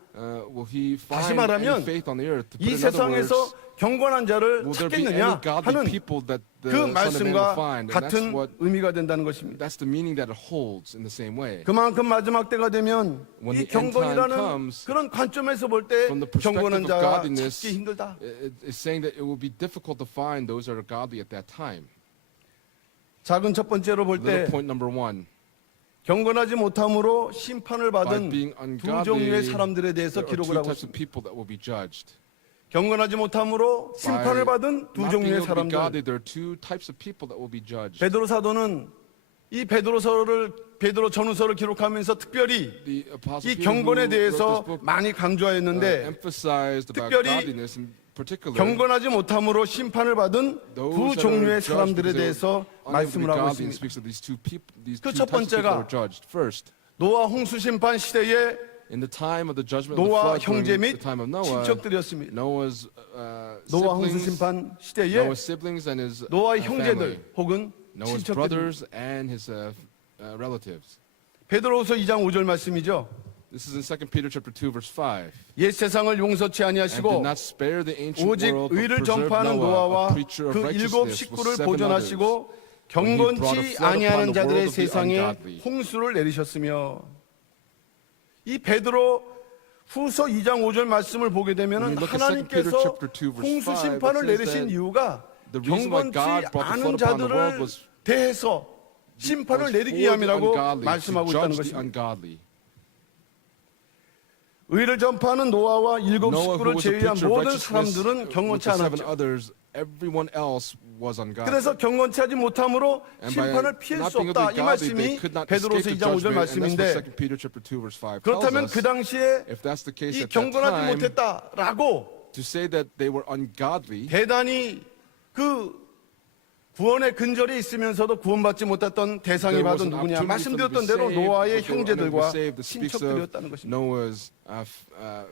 will he 다시 find 말하면 any faith on the earth? To put 이 in other 세상에서 words, 경건한 자를 will there be any 찾겠느냐 godly 하는 people that the 그 Son of Man will 말씀과 find? And that's 같은 what 의미가 된다는 것입니다. that's the meaning that it holds in the same way. 그만큼 마지막 때가 되면 When 이 the end time 경건이라는 comes, 그런 관점에서 볼 때 From the perspective 경건한 of 자가 godliness, 찾기 힘들다. it's saying that it will be difficult to find those that are godly at that time. 작은 첫 번째로 볼 Little 때 point number one. 경건하지 못함으로 심판을 By 받은 being 두 종류의 ungodly, 사람들에 대해서 there are two 기록을 하고 types of 있습니다. people that will be judged. 경건하지 못함으로 심판을 By 받은 두 not being 종류의 able to be 사람들. godly, there are two types of people that will be judged. 베드로 사도는 이 베드로 전후서를 기록하면서 특별히 The apostle 이 Peter, 경건에 who wrote this 대해서 book, 많이 강조하였는데 emphasized about 특별히 godliness in particular. 경건하지 못함으로 심판을 받은 두 Those that are 종류의 judged 사람들에 because they 대해서 were unable to be 말씀을 하고 godly, and 있습니다. speaks of these two people, these 그 two 첫 types of people that 번째가 were judged. First, 노아 홍수 심판 시대에 in the time of the judgment of the 노아 flood, during 형제 the 및 time of Noah, 친척들이었습니다. Noah's 노아 홍수 siblings, 심판 시대에 Noah's siblings and his 노아의 family, 형제들 혹은 Noah's 친척들. brothers and his relatives. 베드로후서 2장 5절 말씀이죠. This is in 2 Peter chapter 2 verse 5. 옛 세상을 용서치 And did 아니하시고 not spare the ancient 오직 world, but 의를 preserved 전파하는 Noah, a 노아와 preacher of 그 일곱 righteousness, 식구를 with 7 others. 보존하시고 When he brought a 경건치 flood 아니하는 upon the 자들의 world of the 세상에 ungodly. 홍수를 내리셨으며 이 베드로 후서 2장 5절 말씀을 보게 되면 When we look at 2 Peter 하나님께서 chapter 2 verse 홍수 5, 심판을 it says 내리신 that 이유가 the reason why 경건치 God brought the 않은 flood upon the world 자들을 was 대해서 심판을 was 내리기 for the 위함이라고 ungodly, 말씀하고 to 있다는 judge the 것입니다. ungodly. 의를 전파하는 노아와 일곱 Noah, who 식구를 was a 제외한 preacher of 모든 righteousness, 사람들은 with 경건치 the 7 않았죠. others, everyone else was ungodly. 그래서 경건치 하지 못함으로 And by 심판을 피할 not 수 being 없다. able to 이 be godly, they 말씀이 could not 베드로서 escape 2장 the 5절 judgment, and that's 말씀인데 what 2 Peter chapter 2 verse 5 tells 그렇다면 us. 그 당시에 If that's the case 이 at that 경건하지 time, 못했다라고 to say that they were ungodly 대단히 그 구원의 근절이 있으면서도 구원받지 못했던 대상이 There was 바로 an 누구냐? opportunity for them to 말씀드렸던 be 대로 saved, 노아의 but they were unable to be 형제들과 saved. That speaks of 친척들이었다는 것입니다. Noah's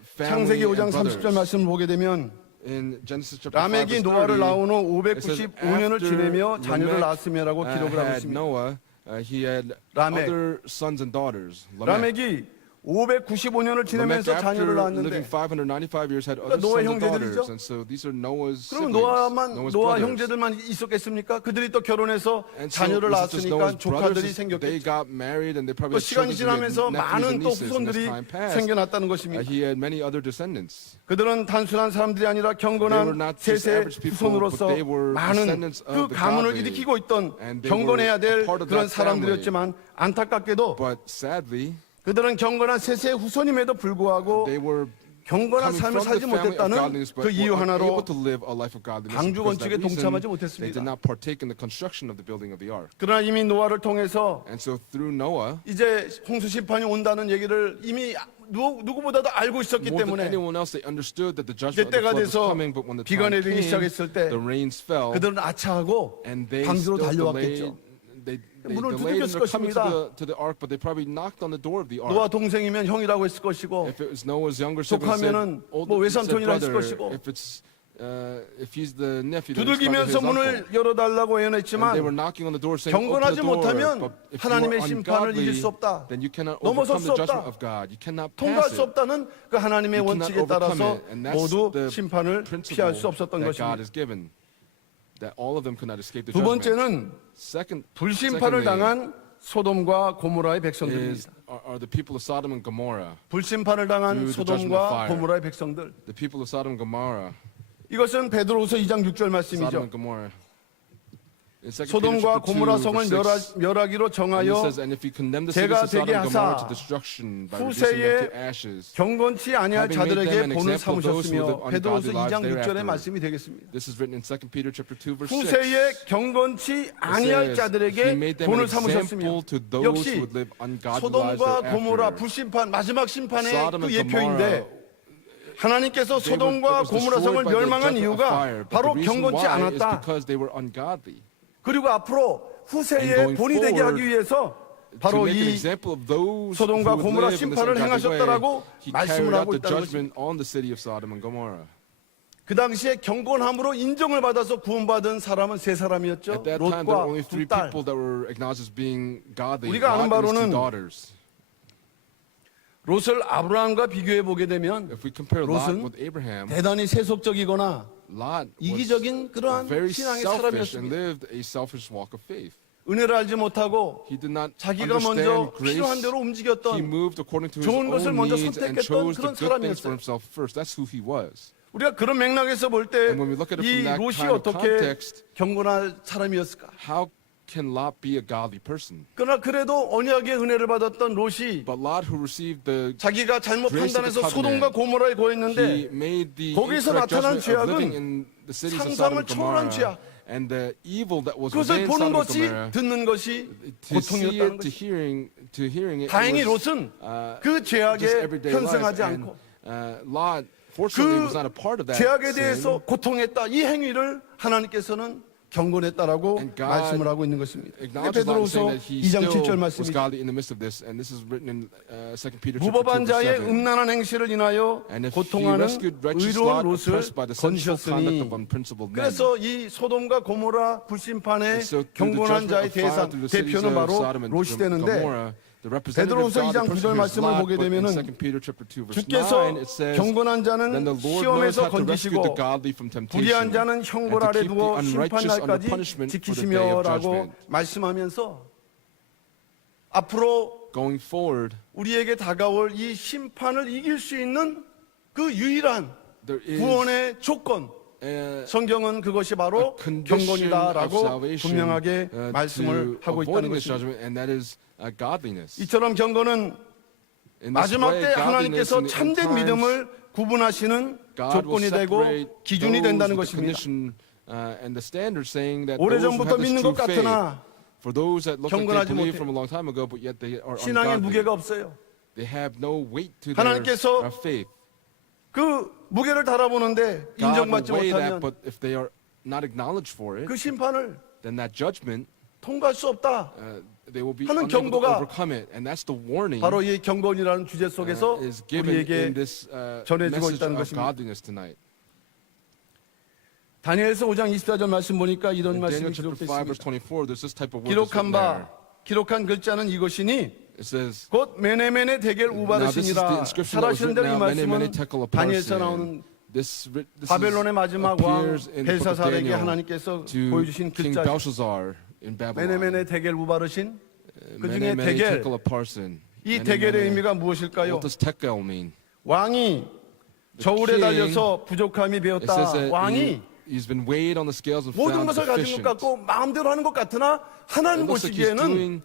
family 창세기 5장 and 30절 brothers. 말씀을 보게 되면 In Genesis chapter 5, 라멕이 verse 노아를 30, 낳은 후 it says, 595년을 after 지내며 자녀를 Lamech, 낳았음이라고 기록을 하고 had 있습니다. Noah, he had Lamech. other sons and daughters. Lamech. 라멕이 595년을 Lamech, 지내면서 after 자녀를 living 낳았는데 595 years, had 그러니까 other 노아의 sons and daughters, 형제들이죠? and so these are Noah's 그러면 siblings, Noah's 노아 brothers. 형제들만 있었겠습니까? 그들이 또 결혼해서 And so 자녀를 was it just Noah's 낳았으니까 조카들이 brothers? They 생겼겠죠. got married and they 또 probably had 시간이 children, 지나면서 nephews and 많은 또 nieces, and as 후손들이 time passed, 생겨났다는 것입니다. he had many other descendants. 그들은 단순한 사람들이 아니라 They were 경건한 not just 셋의 average people, 후손으로서 but they were 많은 descendants 그 of the 가문을 godly. 일으키고 있던 And they 경건해야 were 될 a part of 그런 that family. 사람들이었지만 안타깝게도 But sadly, 그들은 경건한 셋의 후손임에도 불구하고 they were 경건한 coming 삶을 from 살지 the family of 못했다는 godliness, but 그 이유 were unable 하나로 to live a life of godliness. 방주 Because 건축에 that reason, 동참하지 they 못했습니다. did not partake in the construction of the building of the ark. 그러나 이미 노아를 통해서 And so through Noah, 이제 홍수 심판이 온다는 얘기를 이미 누구보다도 알고 있었기 more than 때문에 anyone else, they understood that the 이제 judgment of the 때가 flood was 돼서 coming. But when the 비가 time 내리기 came, 시작했을 때 the rains fell, 그들은 아차하고 and they 방주로 still 달려왔겠죠. delayed. They 문을 delayed in 두들겼을 their coming 것입니다. to the ark, but they probably knocked on the door of the ark. 노아 동생이면 형이라고 했을 것이고 If it was Noah's younger sibling, said, 조카면은 뭐 older, said 외삼촌이라 했을 brother. 것이고 If he's the nephew, then it's probably his 두들기면서 uncle. 문을 열어달라고 And they were 애원했지만 knocking on the door saying, 경건하지 open the door. 못하면 But if you 하나님의 are 심판을 ungodly, 이길 수 없다. then you cannot 넘어설 overcome 수 the 없다. judgment of God. You cannot 통과할 pass 수 it. 없다는 그 하나님의 You cannot 원칙에 overcome 따라서 it. And that's 모두 the 심판을 피할 수 principle 없었던 that God 것입니다. has given. That all of them could not escape the 두 judgment. 번째는 불심판을 Secondly, 당한 소돔과 고모라의 is, 백성들입니다. are the people of Sodom and Gomorrah. 불심판을 당한 through the judgment of 소돔과 fire. 고모라의 백성들. The people of Sodom and Gomorrah. 이것은 베드로후서 2장 6절 Sodom 말씀이죠. and Gomorrah. In 2 Peter 소돔과 chapter 2, 고모라 verse 성을 6, 멸하기로 and it 정하여 says, and if you condemn the cities 제가 of Sodom 되게 and Gomorrah 하사 to destruction by reducing them 후세에 to ashes, 경건치 아니할 having made them 자들에게 an 본을 example of those who 삼으셨으며 live 베드로후서 ungodly lives 2장 6절의 thereafter. 말씀이 되겠습니다. This is written in 2 Peter chapter 2, verse 6. 후세에 경건치 아니할 He 자들에게 made them 본을 an 삼으셨으며 example to those 역시 who would live ungodly lives 소돔과 고모라 thereafter. 불심판 마지막 심판의 Sodom 그 and 예표인데 Gomorrah, 하나님께서 they 소돔과 were 고모라 성을 destroyed by the 멸망한 judgment of 이유가 fire. But 바로 the reason 경건치 why is 않았다. because they were ungodly. 그리고 앞으로 And 후세에 going 본이 되게 forward, 하기 위해서 To 바로 make an 이 example of those who 소돔과 would 고모라 live in this 심판을 ungodly way, 행하셨다라고 he 말씀을 carried out 하고 the 있다는 judgment on the city of Sodom and Gomorrah. 그 당시에 경건함으로 인정을 받아서 구원받은 사람은 세 사람이었죠. At that time, there were only 롯과 three 두 딸. people that were acknowledged as being godly. 우리가 아는 Lot and his 바로는 two daughters. 롯을 아브라함과 비교해 보게 되면 If we compare Lot 롯은 with Abraham, 대단히 세속적이거나 Lot was 이기적인 그러한 very 신앙의 selfish and 사람이었습니다. lived a selfish walk of faith. 은혜를 알지 못하고 He did not 자기가 먼저 understand 필요한 대로 grace. He 움직였던 moved according to his 좋은 것을 own 먼저 needs and 선택했던 chose 그런 the good things 사람이었어요. for himself first. That's who he was. 우리가 그런 맥락에서 볼 때 And when we look at it 이 from that 롯이 kind of 어떻게 context, 경건한 사람이었을까? how can Lot be a godly person? 그러나 그래도 언약의 은혜를 받았던 롯이 But Lot, who received the 자기가 잘못 Grace of the 판단해서 소돔과 covenant. 고모라에 he 거했는데 made the 거기서 incorrect 나타난 judgment of living 죄악은 in the cities of 상상을 Sodom and 초월한 Gomorrah, 죄악. and the evil that was 그것을 within 보는 Sodom and 것이 Gomorrah. 듣는 것이 To see 고통이었다는 it, to 것이. hearing it, 다행히 was, 롯은 그 just 죄악에 everyday 현승하지 life. And 않고 Lot, fortunately, was not a 그 part of that 죄악에 sin. 대해서 고통했다. 이 행위를 하나님께서는 경건했다라고 And God 말씀을 하고 있는 것입니다. 이게 Acknowledges Lot, saying 베드로후서 that he 2장 still 7절 was 말씀이죠. godly in the midst of this, and this is written in 2 Peter chapter 2, 무법한 verse 자의 7. 음란한 행실을 인하여 And if he 고통하는 rescued righteous 의로운 Lot, 롯을 oppressed by the sinful conduct 건지셨으니 of unprincipled men. 그래서 이 소돔과 고모라 불심판의 And so through the 경건한 judgment 자의 of fire 대상 through the cities 대표는 of 바로 Sodom and 롯이 되는데 Gomorrah, the representative 베드로후서 of God, 2장 the 9절 person who is 말씀을 Lot, 보게 but in 되면은 2 Peter chapter 2, verse 주께서 9, it says, 경건한 자는 Then the Lord knows 시험에서 how to rescue the 건지시고 godly from 불의한 temptation, 자는 and 형벌 to 아래 keep the 두어 unrighteous under 심판날까지 punishment for the day of 지키시며라고 judgment. 말씀하면서 앞으로 Going forward, 우리에게 다가올 이 심판을 이길 수 있는 그 유일한 there is 구원의 조건 a 성경은 그것이 바로 condition of 경건이다라고 salvation 분명하게 to 말씀을 하고 있다는 avoiding this 것입니다. judgment, and that is godliness. 이처럼 경건은 In this 마지막 way, 때 godliness 하나님께서 in the end 참된 times, 믿음을 구분하시는 God will 조건이 되고 separate 기준이 those 된다는 with the 것입니다. condition and the standard, saying that those who 오래전부터 have this 믿는 true 것 faith, 같으나 for those that look like 경건하지 they believe 못해. from a long time ago, but yet they are 신앙의 ungodly. 무게가 없어요. They have no weight to 하나님께서 their faith. 그 무게를 달아보는데 God will 인정받지 weigh that, 못하면 but if they are not acknowledged for it, 그 심판을 then that judgment, 통과할 수 없다 they will be 하는 unable to 경고가 overcome it. And that's the warning 바로 이 경건이라는 주제 속에서 is given 우리에게 in this 전해지고 message 있다는 of 것입니다. godliness tonight. 다니엘서 5장 24절 말씀 보니까 이런 In 말씀이 Daniel chapter 5 verse 기록되어 있습니다. 24, there's this type of word that's 기록한 written there. 바 기록한 글자는 이것이니 It says, 곧 메네메네 데겔 now this is the 우바르시니라. inscription that was 살아시는 written 대로 이 now, mene, mene, 말씀은 tekel, 다니엘서 upharsin. 나오는 This 바벨론의 마지막 왕 appears in the book of 벨사살에게 Daniel 하나님께서 to 보여주신 King 글자 Belshazzar in Babylon. 메네메네 데겔 우바르신 그 중에 Mene, mene, 데겔 tekel, upharsin. 이 Mene, 데겔의 mene. 의미가 무엇일까요? What does tekel mean? 왕이 저울에 king, 달려서 부족함이 It 배웠다. says that 왕이 he's been weighed on the scales and 모든 found 것을 가진 것 deficient. 같고 마음대로 하는 것 같으나 It 하나님 looks like he's 보시기에는 doing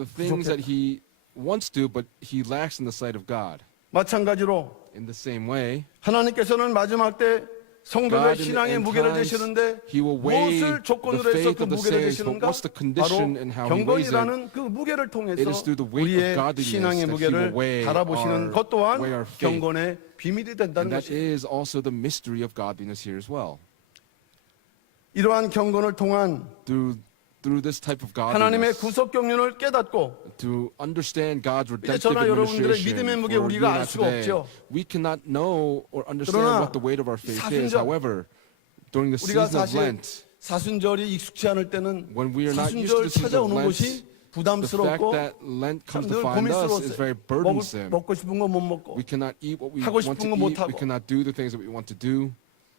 the things that he wants to, but he lacks in the sight of God. 마찬가지로 In the same way, 하나님께서는 마지막 때 성도의 God in the 신앙의 end 무게를 times, 재시는데 He will weigh 무엇을 조건으로 the 해서 faith 그 of the 무게를 saints, but 재시는가? what's the 바로 condition and how He weighs it? 경건이라는 그 무게를 It 통해서 is through the weight of 우리의 godliness 신앙의 that He 무게를 will weigh 달아보시는 것 또한 weigh our faith. 경건의 비밀이 된다는 And that 것입니다. is also the mystery of godliness here as well. 이러한 경건을 통한 Through this type of 하나님의 godliness, 구속 경륜을 깨닫고 to understand God's redemptive 저나 여러분들의 administration 믿음의 무게 for you 우리가 and 알 I 수가 today, 없죠. we cannot know or understand 그러나 what the weight of our faith is. 사순절, However, during the 우리가 season of 사실 Lent, 사순절이 익숙치 않을 때는 when we are not used to 사순절 the season of 찾아오는 Lent, 것이 the fact 부담스럽고 that Lent comes to 늘 find us is very 고민스러웠어요. burdensome. 먹고 싶은 거 못 먹고. We cannot eat what we 하고 want 싶은 to 거 못 eat. We 하고. cannot do the things that we want to do.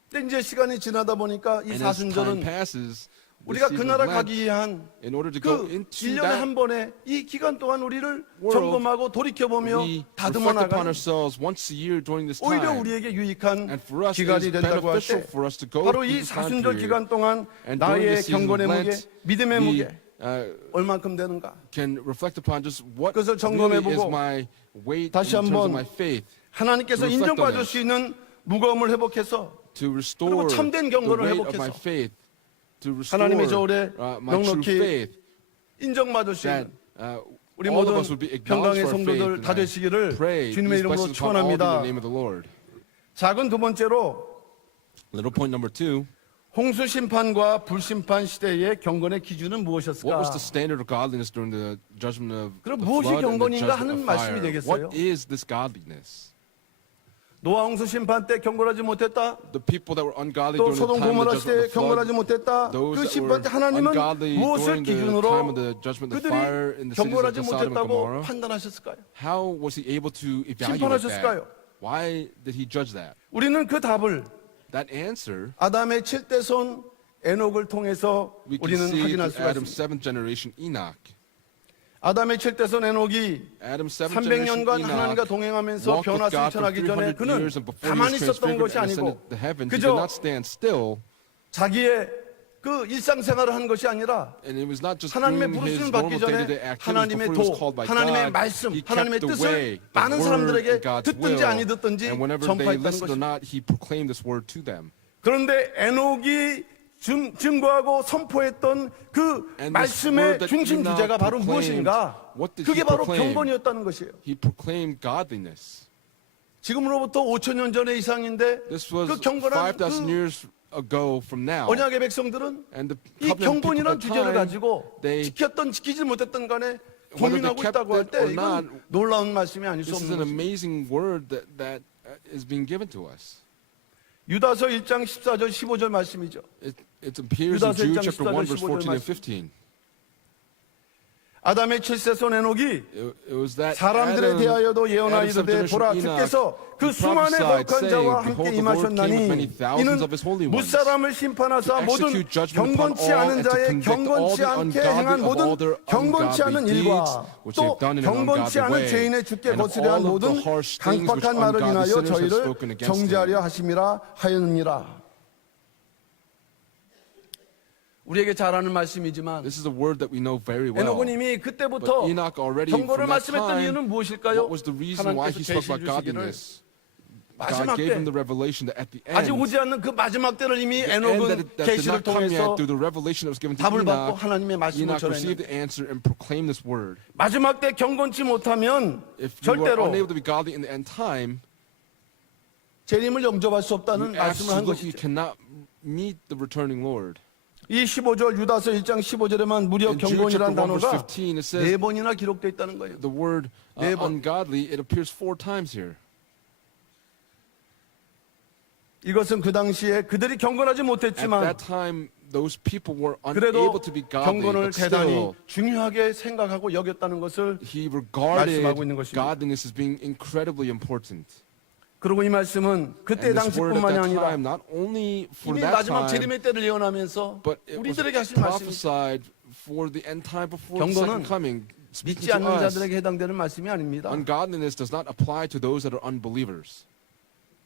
근데 이제 시간이 지나다 보니까 이 And as time 사순절은 passes, the 우리가 그 season 나라 of Lent, 가기 위한 in order to go 그 into 1년에 that 한 번에 이 기간 동안 우리를 world, 점검하고 돌이켜보며 we 다듬어 reflect upon 나가는 ourselves once a year during this 오히려 time. 우리에게 유익한 And for us, it 기간이 is 된다고 할 beneficial 때 for us to go 바로 through 이 this time 사순절 period. 기간 동안 And during 나의 this season of 경건의 무게, Lent, 믿음의 we 무게 얼만큼 되는가 can reflect upon just what 그것을 really is 점검해보고 my weight in 다시 terms of 한번 my faith, 하나님께서 reflect on 인정받을 that. 수 있는 무거움을 회복해서 to restore 그리고 참된 the 경건을 weight of my 회복해서 faith, to restore 하나님의 저울에 my true 넉넉히 faith, 인정받을 수 that 있는 우리 all of 모든 us would be 평강의 acknowledged for our faith. 성도들 And 다 I 되시기를 pray 주님의 these 이름으로 blessings upon all in the 축원합니다. name of the Lord. 작은 두 번째로 Little point number 2. 홍수 심판과 불심판 시대의 경건의 기준은 What 무엇이었을까? was the standard of godliness during the judgment of 그럼 the 무엇이 flood and the 경건인가 judgment 하는 of 말씀이 fire? 되겠어요? What is this godliness? 노아 홍수 심판 때 경건하지 못했다. The people that were ungodly 또 during the 소돔 time of 고모라 the judgment 시대에 of the 경건하지 flood, 못했다. those 그 that 심판 were 때 하나님은 ungodly 무엇을 during the 기준으로 time of the judgment of the fire 그들이 in the cities of 경건하지 Sodom and 못했다고 Gomorrah, 판단하셨을까요? how was he able to evaluate 심판하셨을까요? that? Why did he judge that? 우리는 그 답을 That answer 아담의 7대 손 에녹을 통해서 we can 우리는 see 확인할 through 수가 Adam's 있습니다. seventh generation Enoch. 아담의 7대 손 에녹이 Adam's seventh generation 300년간 하나님과 Enoch 동행하면서 walked 변화 with God for 실천하기 전에 300 그는 years, and before he 가만히 was 있었던 transfigured 것이 and 아니고 ascended to heaven, he did 그저 not stand still, 자기의 그 일상생활을 한 것이 아니라 and it was not just 하나님의 doing his 부르심을 normal 받기 전에 day-to-day activities 하나님의 before he was 도, called by 하나님의 God. 말씀, He 하나님의 kept the 뜻을 way, the 많은 word, 사람들에게 and God's 듣든지 will. 아니 듣든지 And whenever they 전파했다는 listened or 것입니다. not, he proclaimed this word to them. 그런데 에녹이 증거하고 선포했던 그 And this 말씀의 word that 중심 Enoch 주제가 바로 proclaimed, 무엇인가? what did 그게 he 바로 proclaim? 경건이었다는 것이에요. He proclaimed godliness. 지금으로부터 5,000년 전의 이상인데 This was 그 경건한 5,000 그 years ago from now. 언약의 백성들은 And the 이 covenant people at 경건이라는 the 주제를 time, 가지고 they, 지켰던 지키지 못했던 간에 whether they 고민하고 kept 있다고 할 it 때 or not, 이건 놀라운 말씀이 아닐 수 this is 없는 an 것입니다. amazing word that is being given to us. 유다서 1장 14절 15절 말씀이죠. It appears in 유다서 Jude 1장 chapter 1 verse 14 14 and 말씀. 15. 아담의 7세 손 에녹이 It was that 사람들에 Adam, 대하여도 예언하여 Adam's 이르되 generation 보라 Enoch, 주께서 그 he 수많은 prophesied, 거룩한 자와 saying, 함께 Behold, the Lord came with 임하셨나니 many thousands 이는 of his holy ones 무사람을 심판하사 to 모든 execute judgment upon 경건치 all 않은 and to 자의 convict all 경건치 the 않게 ungodly 행한 of all 모든 their 경건치 않은 ungodly 일과 deeds which they 또 have done in an 경건치 ungodly 않은 way, 죄인의 주께 and 거스려 한 all of the 모든 harsh things which 강팍한 말을 ungodly 인하여 sinners have 저희를 spoken against him. 정죄하려 하심이라 하였느니라. 우리에게 잘 아는 말씀이지만 This is a word that we know very well. 에녹은 이미 그때부터 But Enoch already 경건을 from that 말씀했던 time, 이유는 무엇일까요? what was the reason why he 하나님께서 spoke about 계시를 주시기를 godliness? 마지막 God gave 때 him the revelation that at the end, 아직 오지 않는 그 마지막 때를 이미 the end 에녹은 that did 계시를 not come yet 통해서 through the revelation that was given to 답을 받고 Enoch, 하나님의 말씀을 Enoch received 전했는데 the answer and proclaimed this word. 마지막 때 경건치 못하면 If you are 절대로 unable to be godly in the end time, 재림을 영접할 수 없다는 You 말씀을 한 absolutely 것이죠. cannot meet the returning Lord. 이 15절 유다서 1장 15절에만 무려 In Jude chapter 경건이라는 1 verse 단어가 15 it says 네 번이나 기록되어 있다는 거예요. the word 네 번. ungodly, it appears 4 times here. 이것은 그 당시에 그들이 경건하지 At 못했지만 that time, those people were 그래도 unable to be godly, 경건을 but 대단히 still, 중요하게 생각하고 여겼다는 것을 he regarded 말씀하고 있는 것입니다. godliness as being incredibly important. 그리고 이 말씀은 그때 And this word at 당시뿐만이 that 아니라 time, not only for 이미 that 마지막 time, 재림의 때를 예언하면서 but it was 우리들에게 하신 말씀이 prophesied for the end time before the 경건은 second coming. Speaking 믿지 않는 to us, 자들에게 해당되는 말씀이 아닙니다. ungodliness does not apply to those that are unbelievers.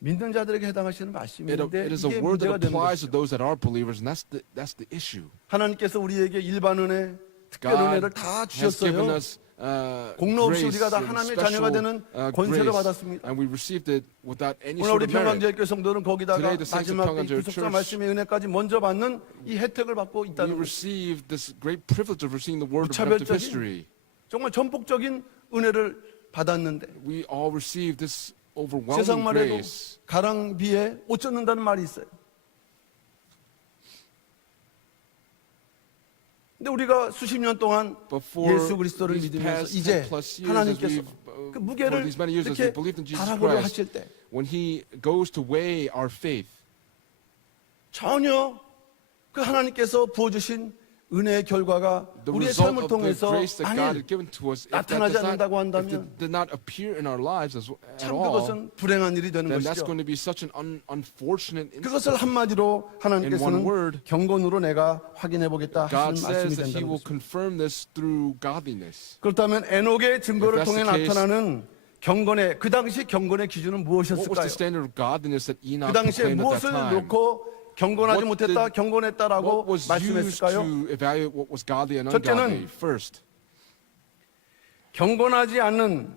믿는 자들에게 해당하시는 It 말씀인데 is a 이게 word 문제가 that 되는 applies 것이죠. to those that are believers, and that's the issue. 하나님께서 우리에게 일반 은혜, 특별 God 은혜를 다 has given 주셨어요. us 공로 없이 grace, 우리가 다 and 하나님의 special, 자녀가 되는 권세를 grace, 받았습니다. and we received it without any 오늘 우리 sort of merit. 평강제일교 성도는 거기다가 Today, the saints of 마지막 때 평강제일 구속사 Church, 말씀의 은혜까지 먼저 받는 이 혜택을 받고 We 있다는 것이죠. received this great privilege of receiving the word of 무차별적인 redemptive history. 정말 전폭적인 은혜를 받았는데 We all received this 세상 overwhelming 말에도 grace. 가랑비에 옷 젖는다는 말이 있어요. 근데 우리가 수십 년 동안 But for 예수 그리스도를 these 믿으면서 past 이제 10 plus years, as 하나님께서 we've, 그 for 무게를 these many years as 이렇게 we believed in Jesus 바라보려 Christ, 하실 때 when He goes to weigh our faith, 전혀 그 하나님께서 부어주신 은혜의 결과가 the 우리의 result 삶을 of the 통해서 grace that God 만일 had given to us, if that 나타나지 does 않는다고 not, if 한다면 it did not appear in our lives at 참 all, 그것은 불행한 일이 되는 then that's 것이죠. going to be such an unfortunate 그것을 incident. 한마디로 하나님께서는 In one word, 경건으로 내가 확인해 보겠다 God 하시는 말씀이 says that He 된다는 will 것입니다. confirm this through godliness. 그렇다면 에녹의 증거를 If that's 통해 the case, 나타나는 경건의 그 당시 경건의 기준은 What was 무엇이었을까요? the standard of godliness that Enoch 그 당시에 proclaimed at 무엇을 that time? 놓고 경건하지 What 못했다, did- 경건했다라고 What was used 말씀했을까요? to evaluate what was godly and 첫째는 ungodly? First, 경건하지 않는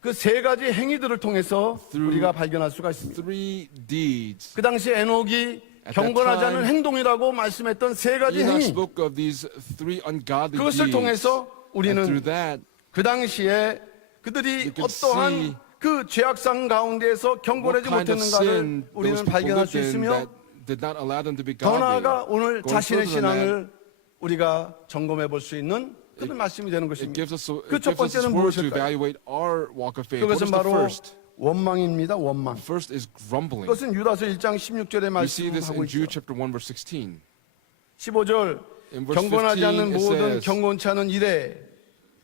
그 세 가지 행위들을 통해서 Through 우리가 발견할 수가 있습니다. 3 deeds. 그 당시 에녹이 At that 경건하지 않은 time, 행동이라고 말씀했던 세 가지 Enoch 행위, spoke of these 3 ungodly 그것을 deeds. 통해서 And through 우리는 that, 그 당시에 그들이 You can 어떠한 see 그 죄악상 가운데에서 what 경건하지 kind of 못했는가를 sin those 우리는 people 발견할 lived 수 in 있으며 that did not allow them to be 더 godly. 나아가 오늘 Going 자신의 further than that, 신앙을 우리가 점검해 볼 수 있는 그런 말씀이 되는 it 것입니다. gives us 그 첫 this 번째는 word to 무엇일까요? evaluate our walk of faith. What 그것은 is the 바로 first? 원망입니다. 원망. First is grumbling. 그것은 유다서 1장 16절의 We see this 말씀하고 in 있죠. Jude chapter 1 verse 16. 15절 In verse 경건하지 15 않는 it 모든 says, 경건치 않은 일에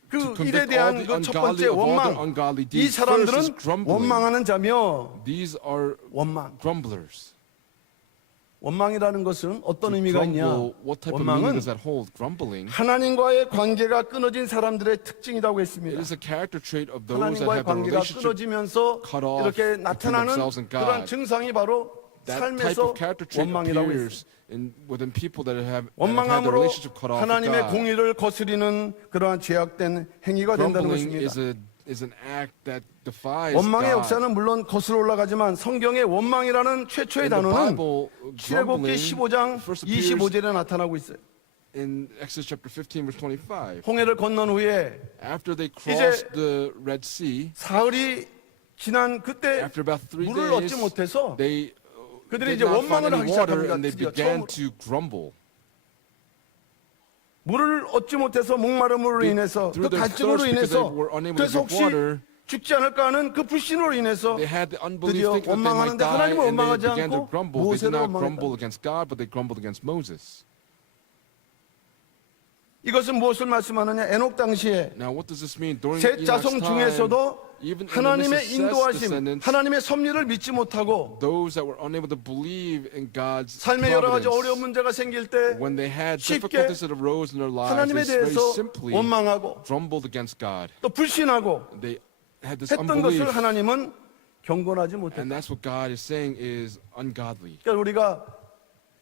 그 To 일에 convict all 대한 the 그 첫 번째 ungodly of all their 원망. ungodly 이 deeds. First is 사람들은 grumbling. 원망하는 자며 These are 원망. grumblers. 원망이라는 것은 어떤 To 의미가 있냐? grumble, what type of meaning 원망은 does that hold? Grumbling. 하나님과의 관계가 끊어진 사람들의 특징이라고 It 했습니다. is a character trait of those that 하나님과의 have their 관계가 relationship. 끊어지면서 cut off 이렇게 between 나타나는 themselves and God. 그런 증상이 바로 That type 삶에서 of character trait 원망이라고 했어요. appears within people that have their 원망함으로 relationship cut off with 하나님의 God. 공의를 거스리는 그러한 죄악된 행위가 된다는 Grumbling 것입니다. is an act that defies 원망의 God. 역사는 물론 거슬러 올라가지만 성경의 원망이라는 최초의 In the 단어는 Bible, 출애굽기 grumbling 15장 first appears 25절에 나타나고 있어요. in Exodus chapter 15 verse 25. 홍해를 건넌 후에 After they crossed the Red Sea, 사흘이 지난 그때 after about 3 물을 얻지 days, 못해서 they 그들이 이제 did not 원망을 find 하기 any water 시작합니다. and they 드디어 began 처음으로. to grumble. 물을 얻지 못해서 목마름으로 인해서 그 through their 갈증으로 thirst because 인해서 they were unable to 그래서 drink 혹시 water, 죽지 않을까 하는 그 불신으로 인해서 They had the unbelief 드디어 thinking that they might 원망하는데 die, 하나님을 and they 원망하지 began to 않고 grumble. They did 모세를 not grumble 원망했다. against God, but they grumbled against Moses. 이것은 무엇을 말씀하느냐? 에녹 당시에 Now, what does this mean? During 셋 Enoch's 자손 time, 중에서도 even in the midst of 하나님의 Seth's 인도하심, descendants, 하나님의 섭리를 믿지 못하고 those that were unable to believe in God's 삶에 여러 가지 providence, 어려운 문제가 생길 때 when they had 쉽게 difficulties that arose in their lives, 하나님에 they very 대해서 simply 원망하고 grumbled against God. 또 불신하고 They had this 했던 unbelief, 것을 하나님은 경건하지 못했다. and that's what God is saying is ungodly. 그러니까 우리가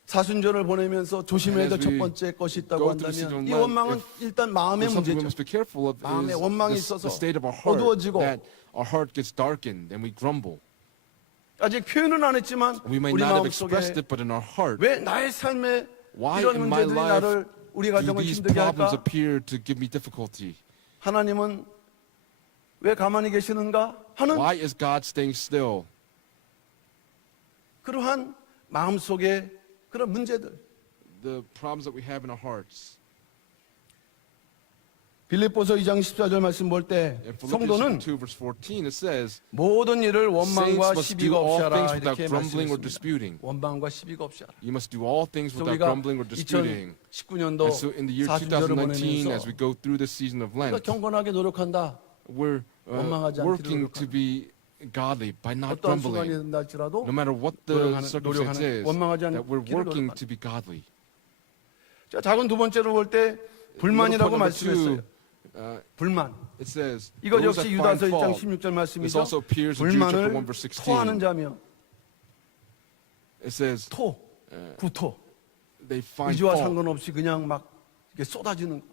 사순절을 보내면서 조심해야 될 And as 첫 we 번째 것이 있다고 go through the 한다면 season 이 of 원망은 Lent, 일단 마음의 There's something we 문제죠. must be careful of 마음에 is 원망이 the 있어서 state of our heart, 어두워지고 that our heart gets darkened and we grumble. 아직 표현은 안 했지만 We may 우리 not have 마음속에 expressed it, but in our heart, 왜 나의 삶에 why 이런 in my 문제들이 life 나를 우리 do 가정을 these 힘들게 problems 할까? appear to give me difficulty? 하나님은 왜 가만히 계시는가 하는 Why is God staying still? 그러한 마음속의 그런 문제들. the problems that we have in our hearts. 빌립보서 2장 14절 말씀 볼 때 In 성도는 Philippians 2 verse 14 it says, 모든 일을 원망과 Saints must do 시비가 all 없이 하라 things without 이렇게 grumbling or 말씀했습니다. disputing. 원망과 시비가 없이 하라. You must do all things 그래서 without 우리가 grumbling or disputing. 2019년도 And so in the year 40절을 2019, as 보내면서 we go through this season of 우리가 Lent, 경건하게 노력한다. we're 원망하지 않기를 working to 노력하는. be godly by not 어떠한 순간이 grumbling. 된다 할지라도 No matter what the 노력하는, circumstance is, 원망하지 that we're 않기를 working 노력하는. to be godly. 자, 작은 두 번째로 볼 때 불만이라고 Little point number 말씀했어요. two, 불만. it says, 이거 those 역시 that 유다서 find 1장 fault. 16절 This 말씀이죠. also appears in Jude chapter 1 불만을 verse 토하는 16. 자며 It says, 토, 구토. they find 의지와 fault. 상관없이 그냥 막 이렇게 쏟아지는 거.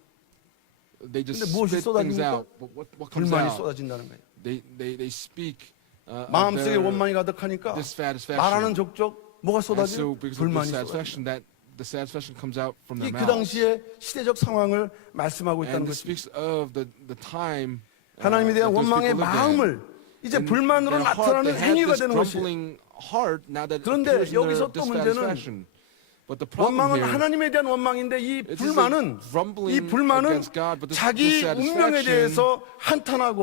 They just 근데 무엇이 spit things 쏟아집니까? out. But what comes 불만이 out? 쏟아진다는 거예요. They speak of 마음속에 their 원망이 가득하니까 dissatisfaction. 말하는 족족 뭐가 And so 쏟아져요? because of 불만이 dissatisfaction, 쏟아져. that dissatisfaction comes out from their 그 mouths. 당시에 시대적 상황을 말씀하고 있다는 And this 것입니다. speaks of the time 하나님에 대한 that those 원망의 people lived in. 마음을 이제 In 불만으로 their heart, 나타나는 they had 행위가 this 되는 것이에요. grumbling heart now that 그런데 appears in their 여기서 또 문제는 dissatisfaction. But the problem 원망은 here, 하나님에 대한 원망인데 이 it is a 불만은 grumbling 이 불만은 against God, but this 자기 운명에 dissatisfaction, 대해서 한탄하고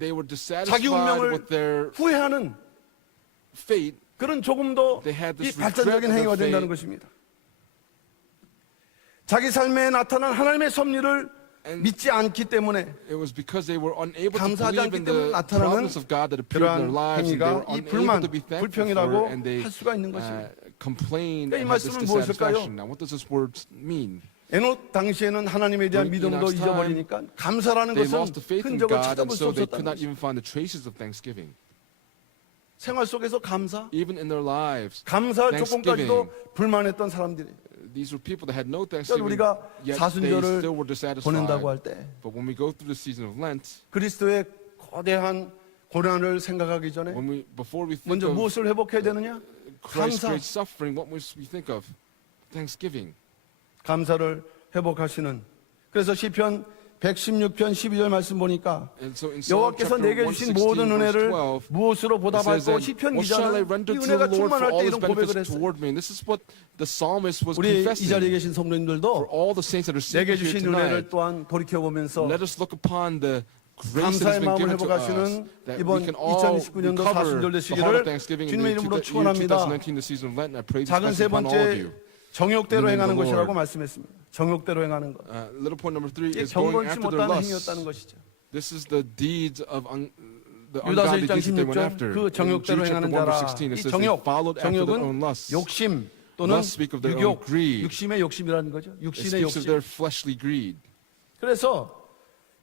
they were 자기 dissatisfied 운명을 with their 후회하는 fate. 그런 조금 더 They had 이 this 발전적인 regret 행위가 of their 된다는 fate. 것입니다. 자기 삶에 나타난 하나님의 섭리를 And 믿지 않기 때문에 It was because they were unable to 감사하지 believe 않기 in 때문에 the 나타나는 promise of God that appeared in their 그러한 lives, and they were 행위가 이 unable 불만, to be thankful for 불평이라고 it, and they 할 수가 있는 것입니다. complained 그러니까 이 and had this 말씀은 무엇일까요? dissatisfaction. Now, what does this word mean? 에녹 당시에는 하나님에 대한 In 믿음도 Enoch's time, 잊어버리니까 감사라는 They 것은 lost the faith in 흔적을 God, 찾아볼 and 수 so they 없었다는 could not 것입니다. even find the traces of thanksgiving. 생활 속에서 감사, Even in their lives, 감사할 Thanksgiving. 조건까지도 불만했던 사람들이. these were people that had no 그러니까 thanksgiving, 우리가 yet they 사순절을 still were dissatisfied. 보낸다고 할 때 But when we go through the season of Lent, 그리스도의 거대한 고난을 생각하기 전에 before we think 먼저 of 무엇을 회복해야 되느냐? Christ's 감사. great suffering, what must we think of? Thanksgiving. 감사를 회복하시는. 그래서 시편 116편 12절 말씀 보니까 And so in Psalm 여호와께서 chapter 내게 주신 116 모든 verse 은혜를 12, 무엇으로 it 보답할까? says that, 시편 what shall I 기자는 render 이 to 은혜가 the Lord 충만할 for 때 all 이런 his 고백을 benefits 했어요. toward me? And this is what the psalmist was 우리 이 자리에 confessing. 계신 For 성도님들도 all the saints that are 내게 seated here 주신 은혜를 tonight, 또한 돌이켜보면서 let us look upon the grace 감사의 that has been 마음을 given to us, 회복하시는 that 이번 we can all 2019년도 recover 사순절 the 되시기를 heart of thanksgiving in 주님의 the 이름으로 year 축원합니다. 2019, the season of Lent, and I pray this 작은 세 blessing upon all of 번째 you. 정욕대로 In the name 행하는 of the 것이라고 Lord. 말씀했습니다. 정욕대로 행하는 것. Little point number 3 이게 is going 경건치 after their 못하는 행위였다는 lusts. 것이죠. This is the deeds of the 유다서 ungodly 1장 deeds that they went 16절 after. 그 In 정욕대로 Jude chapter 행하는 1 자라. verse 16 it 이 says they 정욕, followed after their 정욕은 own lusts. 욕심 또는 Thus speak of their own 유욕, greed. 육심의 욕심이라는 거죠. It 육신의 speaks of 욕심. their fleshly greed. 그래서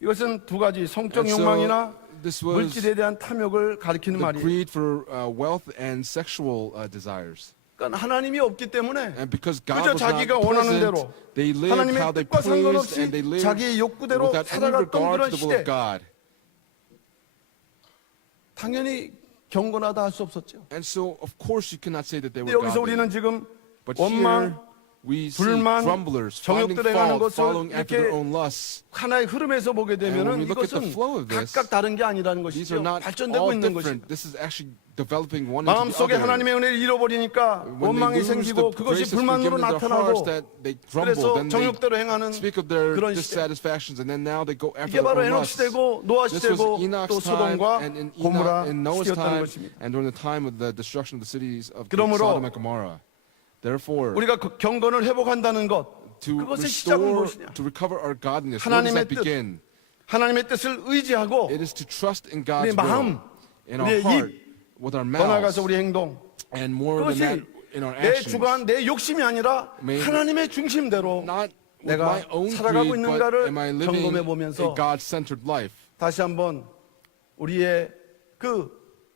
이것은 두 가지 성적 And so 욕망이나 this was 물질에 대한 탐욕을 가리키는 the 말이에요. greed for wealth and sexual desires. 그러니까 하나님이 없기 때문에 And because God 그저 was not 자기가 원하는 present, 대로 they lived how 하나님의 they 뜻과 pleased 상관없이 and they lived 자기의 욕구대로 without any 살아갔던 regard 그런 to the will of 시대. God. 당연히 경건하다 할 수 없었죠. And so, of course, you cannot say that they 근데 were 여기서 godly. 우리는 지금 But 원망, here, we see 불만, grumblers, finding 정욕대로 행하는 fault, 것을 following after their 이렇게 own lusts. 하나의 흐름에서 보게 And when 되면은 we look at the 이것은 flow of this, 각각 다른 게 아니라는 These are 것이죠. not 발전되고 all 있는 different. 것입니다. This is actually developing one into the 마음속에 other. 하나님의 은혜를 잃어버리니까 When they 원망이 lose the 생기고 그것이 grace that's been 불만으로 given in their 나타나고 hearts, that they grumble, 그래서 then they 정욕대로 행하는 speak of their 그런 시대. dissatisfactions, and then now they go after 이게 their 바로 own 에녹 lusts. 시대고 노아 This was 시대고 또 Enoch's time, 소돔과 and in 고모라 Noah's 시대였다는 time, 것입니다. and during the time of the destruction of the cities of 그러므로 Sodom and Gomorrah. Therefore, 우리가 경건을 회복한다는 것 to 그것의 시작은 restore, 무엇이냐? to recover our godliness, where does 하나님의 that 뜻. begin? 하나님의 뜻을 의지하고 It is to trust in 우리의 God's 마음, will, in our 우리의 heart, 입, with our 더 나아가서 mouths, 우리 행동 and more than that, 그것이 in our 내 actions. 주관, 내 욕심이 아니라 May- 하나님의 중심대로 Not with 내가 my own 살아가고 greed, but 있는가를 am I living 점검해 a 보면서 God-centered life? 다시 한번 우리의 그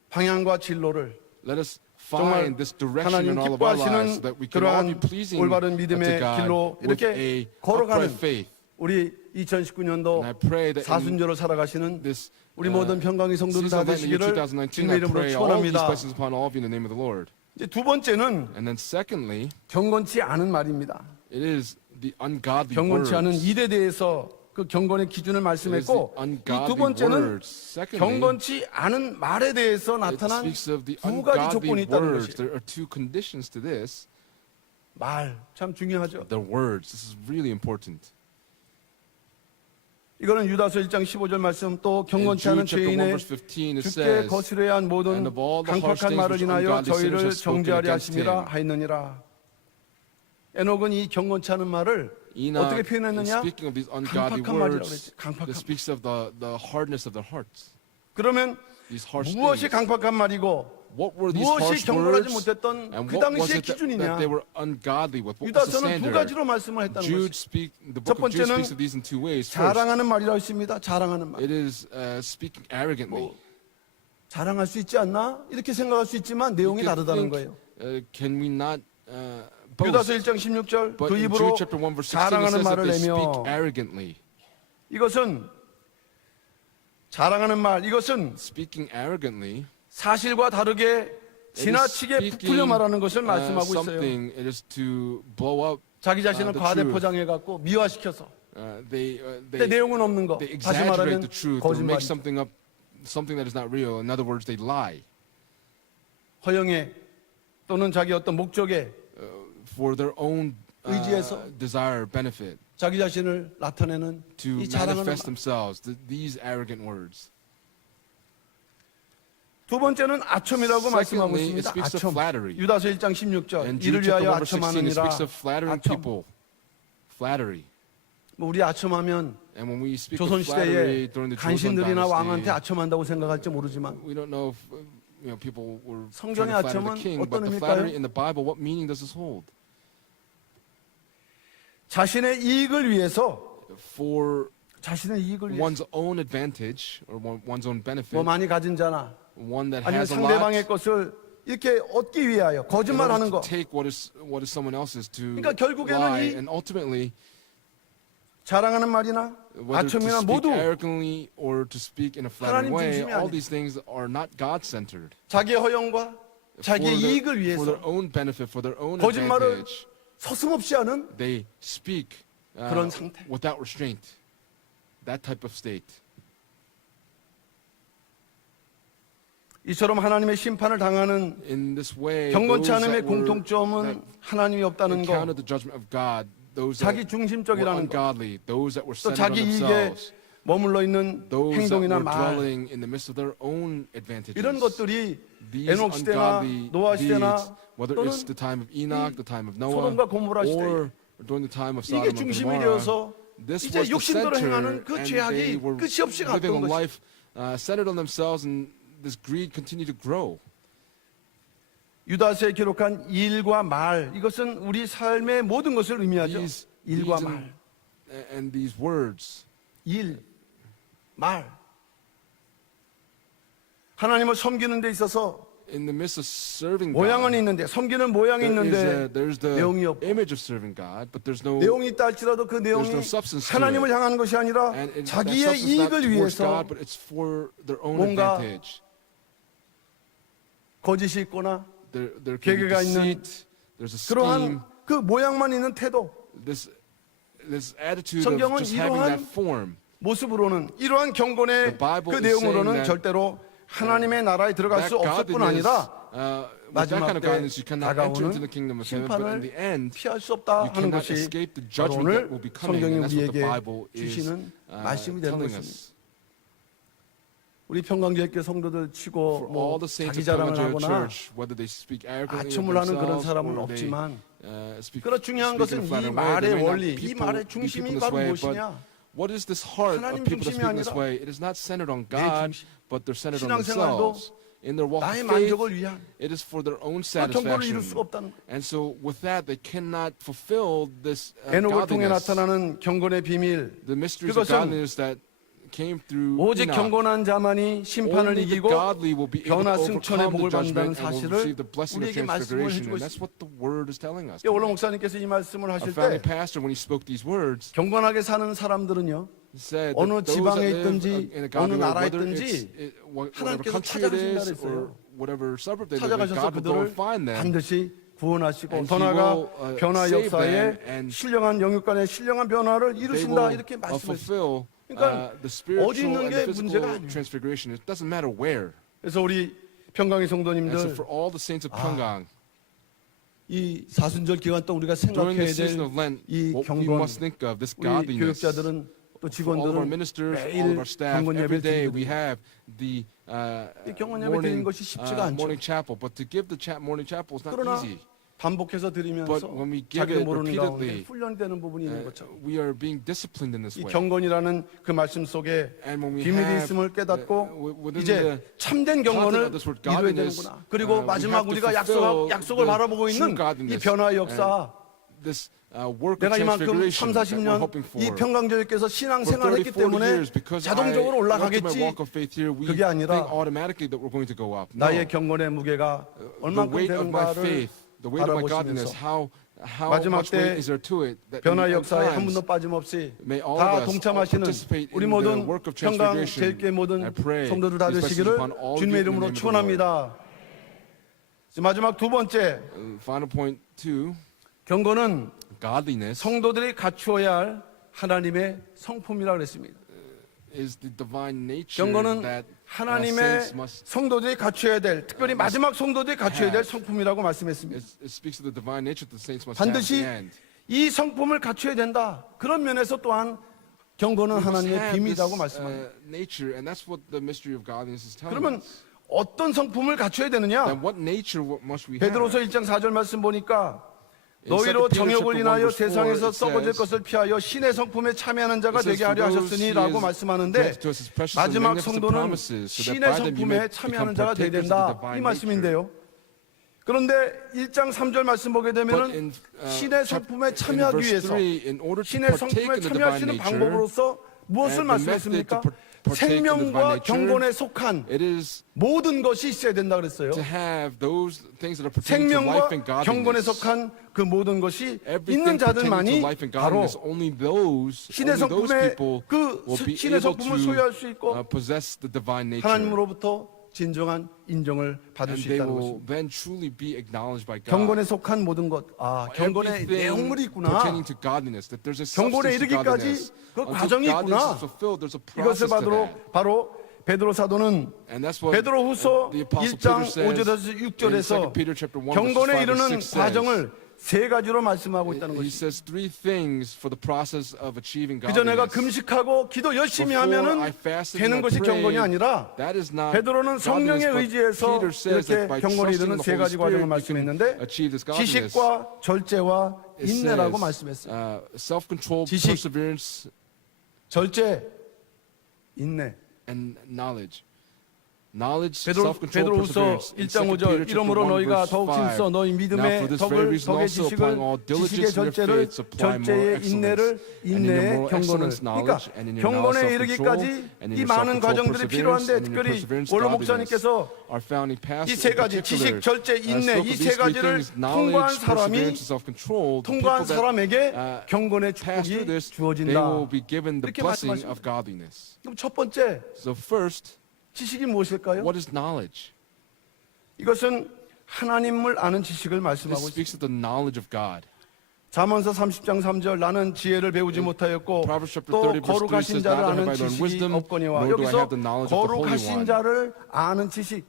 방향과 진로를 Let us 정말 find this direction 하나님 in all of our lives, 기뻐하시는 so that we can all be 그러한 pleasing 올바른 to 믿음의 God 길로 with 이렇게 a 걸어가는 upright faith. 우리 2019년도 And I pray that in 사순절을 살아가시는 this 우리 모든 평강의 성도들 다 season of Lent in the year 되시기를 2019, 주님의 I 이름으로 pray all of these 축원합니다. blessings upon all of you in the name of the Lord. 이제 두 번째는 And then secondly, 경건치 않은 말입니다. it is the ungodly 경건치 않은 words. 일에 대해서 그 경건의 기준을 It is the 말씀했고, 이 두 ungodly 번째는 words. Secondly, 경건치 않은 말에 대해서 it 나타난 speaks of the 두 가지 ungodly 조건이 있다는 words. 것이에요. There are two conditions to this. 말 참 중요하죠. The words. This is really important. 이거는 유다서 1장 15절 말씀, 또 In 경건치 Jude 않은 chapter 1 죄인의 verse 15 it 주께 says, 거스려야 한 모든 And of all the harsh 강팍한 things 말을 which 인하여 ungodly sinners 저희를 have spoken 정죄하려 against 하심이라 him. 하였느니라. 에녹은 이 경건치 않은 말을 Enoch, 어떻게 in 표현했느냐? speaking of these ungodly 강팍한 말이라고 words, 그랬지. 강팍한 that speaks of the hardness of their hearts. 그러면 These harsh 무엇이 things. 강팍한 말이고 What were these 무엇이 harsh 경건하지 words? 못했던 And 그 what was 당시의 it that 기준이냐? they were ungodly with? What was the 유다서는 두 standard? 가지로 말씀을 했다는 Jude 것이. the 첫 book of Jude 번째는 speaks of these in two ways. First, 자랑하는 말이라고 했습니다. 자랑하는 말. it is speaking arrogantly. 자랑할 수 있지 않나? 이렇게 생각할 수 있지만 내용이 You could 다르다는 think, 거예요. can we not boast? 유다서 1장 16절 But 그 in 입으로 Jude chapter 1 verse 16 it 자랑하는 says that 말을 they speak 내며 arrogantly. 이것은 자랑하는 말, 이것은 Speaking arrogantly. 사실과 다르게 It is 지나치게 speaking, 부풀려 말하는 것을 말씀하고 있어요. something. It is to blow up. 자기 자신을 the 과대 truth. 포장해 갖고 미화시켜서. They 근데 내용은 없는 거. they 다시 exaggerate 말하면 the truth or 거짓말. make something up, something that is not real. In other words, they lie 허영에 또는 자기 어떤 목적에 for their own 의지해서 desire, benefit, 자기 자신을 나타내는 to 이 자랑하는 manifest 말. themselves. These arrogant words. 두 번째는 아첨이라고 말씀하고 Secondly, it 있습니다. speaks of 아첨. flattery. 유다서 1장 16절. And 이를 Jude chapter 위하여 1 verse 16 it 아첨하느니라. speaks of flattering 아첨. people. Flattery. 뭐 우리 아첨하면 And when we speak 조선 of flattery 시대에 during the Joseon 간신들이나 왕한테 dynasty, 아첨한다고 생각할지 모르지만 we don't know if people were trying 성경의 to flatter 아첨은 the king, 어떤 but the 의미일까요? flattery in the Bible, what meaning does this hold? 자신의 이익을 위해서 For 자신의 이익을 위해서 one's own advantage or one's own benefit, 뭐 많이 가진 자나 one that 아니면 has a 상대방의 lot, 것을 이렇게 얻기 위하여 in 거짓말하는 order 거. to take what is someone else's to 그러니까 결국에는 lie, 이 and ultimately, 자랑하는 말이나 whether to 아첨이나 speak 모두 arrogantly or to speak in a flattering 하나님 way, 중심이 all 아니에요. these things are not God-centered. 자기의 허영과 자기의 이익을 For 위해서 their own benefit, for their own 거짓말을 advantage, 서슴없이 하는 they speak 그런 상태. without restraint. That type of state. 이처럼 하나님의 심판을 당하는 In this way, 경건치 those 않음의 that were 공통점은 하나님이 없다는 거, encountered the judgment of God, those 자기 that were 중심적이라는 거, ungodly, those that were 또 centered 자기 on 이익에 themselves, 머물러 있는 those that 행동이나 were 말, dwelling in the midst of their own advantages. 이런 것들이 These 에녹 시대나 ungodly 노아 시대나 deeds, whether 또는 it's the time of Enoch, the time of Noah, 소돔과 고모라 시대, or during the time of 이게 Sodom and 중심이 Gomorrah, 되어서 this 이제 was the 욕심대로 center, 행하는 그 and 죄악이 they were 끝이 없이 living 가까운 a 것이. life centered on themselves, and this greed continued to grow. 유다서에 기록한 일과 말, 이것은 우리 삶의 모든 것을 의미하죠. These 일과 deeds 말, and these words, 일, 말. 하나님을 섬기는 데 있어서 in the midst of serving 모양은 God, 있는데, 섬기는 모양이 있는데 there's the 내용이 없고, image of serving God, but there's no 내용이 있다 할지라도 그 내용이 no substance to 하나님을 it. 향하는 것이 아니라 and that 자기의 substance is not 이익을 towards 위해서 God, but it's for their own 뭔가 advantage. 거짓이 있거나 There can be 계획가 있는 deceit, there's a scheme, 그러한 그 모양만 있는 태도, this attitude 성경은 of just having that 이러한 form. 모습으로는, 이러한 경건의 The Bible 그 is saying 내용으로는 that 절대로 하나님의 나라에 들어갈 That 수 없을 뿐 godliness, 아니라 with that kind 마지막 of 때 godliness, you cannot enter into the 다가오는 kingdom of heaven. But in the 심판을 end, 피할 수 없다 you 하는 cannot 것이 escape the 바로 judgment that will 오늘 be coming. 성경이 And that's what the 우리에게 Bible is 주시는 말씀이 되는 telling 것입니다. us. 우리 평강교회 성도들 For 치고 all 뭐 the saints 자기 of 자랑을 Pentecost 하거나 Church, whether they speak arrogantly of 아첨을 하는 그런 themselves 사람은 or they 없지만, speak 그러나 중요한 speak in 것은 a 이 flattering way, 말의 there may not 원리, be 이 people- 말의 be people 중심이 this 바로 way, 무엇이냐? but what is this heart 하나님 of people that 중심이 speak in this 아니라 way? It is not centered on 내 God, 중심. but they're centered on 신앙생활도 themselves. In their walk 나의 of faith, 만족을 위한 it is for their own 그 경고를 이룰 satisfaction. 수가 없다는 거예요. And so with that, they cannot fulfill this 에녹을 통해 godliness, 나타나는 경건의 비밀, the mysteries of 그것은 godliness that came through 오직 Enoch. 경건한 자만이 심판을 Only the 이기고 godly will be able to 변화승천의 overcome 복을 the 받는다는 judgment and will 사실을 receive the blessing of 우리에게 말씀을 transfiguration. 해주고 And that's what the word is telling us. 원로 목사님께서 이 말씀을 Our 하실 family 때 pastor, when he spoke these words, 경건하게 사는 사람들은요, said 어느 that those 지방에 that live 있든지 in a 어느 godly way, 나라에 whether 있든지 whatever 하나님께서 country it 찾아가신다 is 그랬어요. or whatever suburb they live in, 찾아가셔서 God will go 그들을 and find them 반드시 구원하시고 And 더 he 나아가 will, 변화 save 역사에 them and 신령한 영육 간의 신령한 변화를 They 이루신다 will 이렇게 말씀했습니다. fulfill 그러니까 the spiritual 어디 있는 and 게 the 문제가 physical 아니에요. transfiguration. It doesn't matter where. 그래서 우리 평강의 And so 성도님들 for all the saints of Pyongyang, 이 사순절 기간 동안 우리가 during 생각해야 the season 될 of Lent, 이 what we 경건 must think of this 우리 godliness. 교육자들은 또 For all of our 직원들은 ministers, all of 매일 our staff, 경건 every 예배를 day we 드리거든요. have the 이 경건 예배 드리는 morning 것이 쉽지가 않죠. morning chapel. But to give the morning chapel is not 그러나 easy. 반복해서 드리면서 But when we give 자기도 it 모르는 가운데 repeatedly, 훈련되는 부분이 있는 것처럼 we are being disciplined in this 이 way. 경건이라는 그 말씀 속에 And when we 비밀이 have 있음을 깨닫고 within 이제 the 참된 content 경건을 of this word 이루어야 godliness, 되는구나. 그리고 we 마지막 have to 우리가 fulfill 약속을 the 바라보고 있는 true godliness. 이 변화의 역사 This work of 내가 이만큼 3, transfiguration that we're 40년 hoping for. 이 평강교육에서 For 신앙생활을 30, 했기 40 때문에 years, because I 자동적으로 went to my 올라가겠지. walk of faith here, we 그게 아니라 think automatically that we're going to go up. No. 나의 경건의 무게가 The 얼만큼 weight of my 되는가를 faith, the weight of my godliness, 바라보시면서 how 마지막 much weight 때 is there to it? That 변화 in 역사에 한 times, 분도 빠짐없이 may all 다 of us 동참하시는 participate 우리 in the 모든 work of 평강 transfiguration. 제일교회 모든 I pray 성도들 다 these blessings 되시기를 upon all of 주님의 you in the 이름으로 name of the Lord. 축원합니다. 마지막 두 번째 Final point two, 경건은 godliness 성도들이 갖추어야 할 하나님의 성품이라고 그랬습니다. is the divine nature 경건은 that 하나님의 saints must. 성도들이 갖춰야 될, 특별히 마지막 성도들이 갖춰야 될 성품이라고 말씀했습니다. It speaks of the divine nature that the saints must 반드시 have. And 이 성품을 갖춰야 된다. 그런 면에서 또한 경건은 we must 하나님의 have 비밀이라고 this, 말씀합니다. nature, and that's what the mystery of godliness is telling 그러면 us. 어떤 성품을 갖춰야 되느냐? And what nature must we have? 베드로서 1장 4절 말씀 보니까 In 너희로 2 Peter 정욕을 chapter 1 인하여 verse 4, 세상에서 it 썩어질 says, 것을 피하여 신의 성품에 참여하는 자가 It says, 되게 하려 "For those he 하셨으니라고 has 말씀하는데 granted to us his precious and 마지막 magnificent 성도는 promises, so that 신의 by them you 성품에 may 참여하는 become 자가 돼야 partakers of the 된다. divine 이 nature." 말씀인데요. 그런데 1장 3절 말씀 보게 But 되면은 in, 신의 성품에 in 참여하기 verse 위해서 3, in order to 신의 partake 성품에 in the divine 참여하시는 nature, 방법으로서 무엇을 and the method 말씀했습니까? to partake in the divine 생명과 nature, 경건에 속한 it is 모든 것이 있어야 된다 그랬어요. to have those things that are pertaining to 생명과 life and 경건에 godliness. 속한 그 모든 것이 Everything 있는 pertaining to 자들만이 life and 바로 godliness, only those 신의 people 성품에 그 will be 신의 able 성품을 to 소유할 수 있고 possess the divine nature. 하나님으로부터 진정한 인정을 받을 And 수 they 있다는 will 것입니다. then truly be acknowledged by God. 경건에 속한 모든 것, 경건에 Everything 내용물이 있구나. pertaining to godliness, that there's a 경건에 substance to 이르기까지 godliness. 그 Until 과정이 godliness 있구나. is fulfilled, there's a 이것을 process to that. 바로 베드로 사도는 And that's what 베드로후서 the Apostle 1장 Peter says 5절에서 in 6절에서 2 Peter chapter 1 verses 경건에 5 and 이르는 6 says, 과정을 세 가지로 말씀하고 있다는 he 것입니다. says three things for the process of achieving 그저 내가 godliness. 금식하고 기도 열심히 Before 하면은 I fasted 되는 and I 것이 prayed, 경건이 아니라 that is not 베드로는 godliness, 성령에 but 의지해서 Peter says 이렇게 that by 경건에 trusting 이르는 the 세 Holy 가지 과정을 Spirit, you can 말씀했는데 achieve this godliness. 지식과 절제와 It 인내라고 says, 말씀했어요. self-control, 지식. perseverance, 절제, 인내. and knowledge. Knowledge, self-control, 베드로후서 perseverance. In 1장 2 5절 Peter chapter 이러므로 1 너희가 verse 더욱 5. 힘써 너희 Now 믿음의 for this very 덕을 reason 덕의 also 지식을 applying all 지식의 diligence in your 절제를 faith, supply more 절제의 인내를 excellence, and in your 인내의 moral 경건을 excellence, 그러니까 knowledge, and in your 경건에 knowledge, 이르기까지 self-control, and in 이 your 많은 self-control, 과정들이 필요한데 perseverance, and in your 특별히 perseverance, 원로 godliness. 목사님께서 Our founding 이 pastor 세 in 가지 particular 지식, 절제, 인내 spoke 이 of 세 these three 가지를 things, 통과한 knowledge, 사람이 perseverance, and self-control. The 통과한 people that 사람에게 경건의 pass through 축복이 this, they 주어진다. will be given the 이렇게 blessing 말씀하십니다. of godliness. 그럼 첫 번째 So first, 지식이 무엇일까요? what is knowledge? 이것은 하나님을 아는 지식을 This 말씀하고 있습니다. speaks of the knowledge of God. 잠언서 30장 3절 나는 지혜를 배우지 못하였고 Proverbs chapter 또 30 verse 3 거룩하신 says, 자를 "Neither 아는 have I learned 지식이 wisdom, 없거니와 nor do I 여기서 have the knowledge of the Holy 거룩하신 One." 자를 아는 지식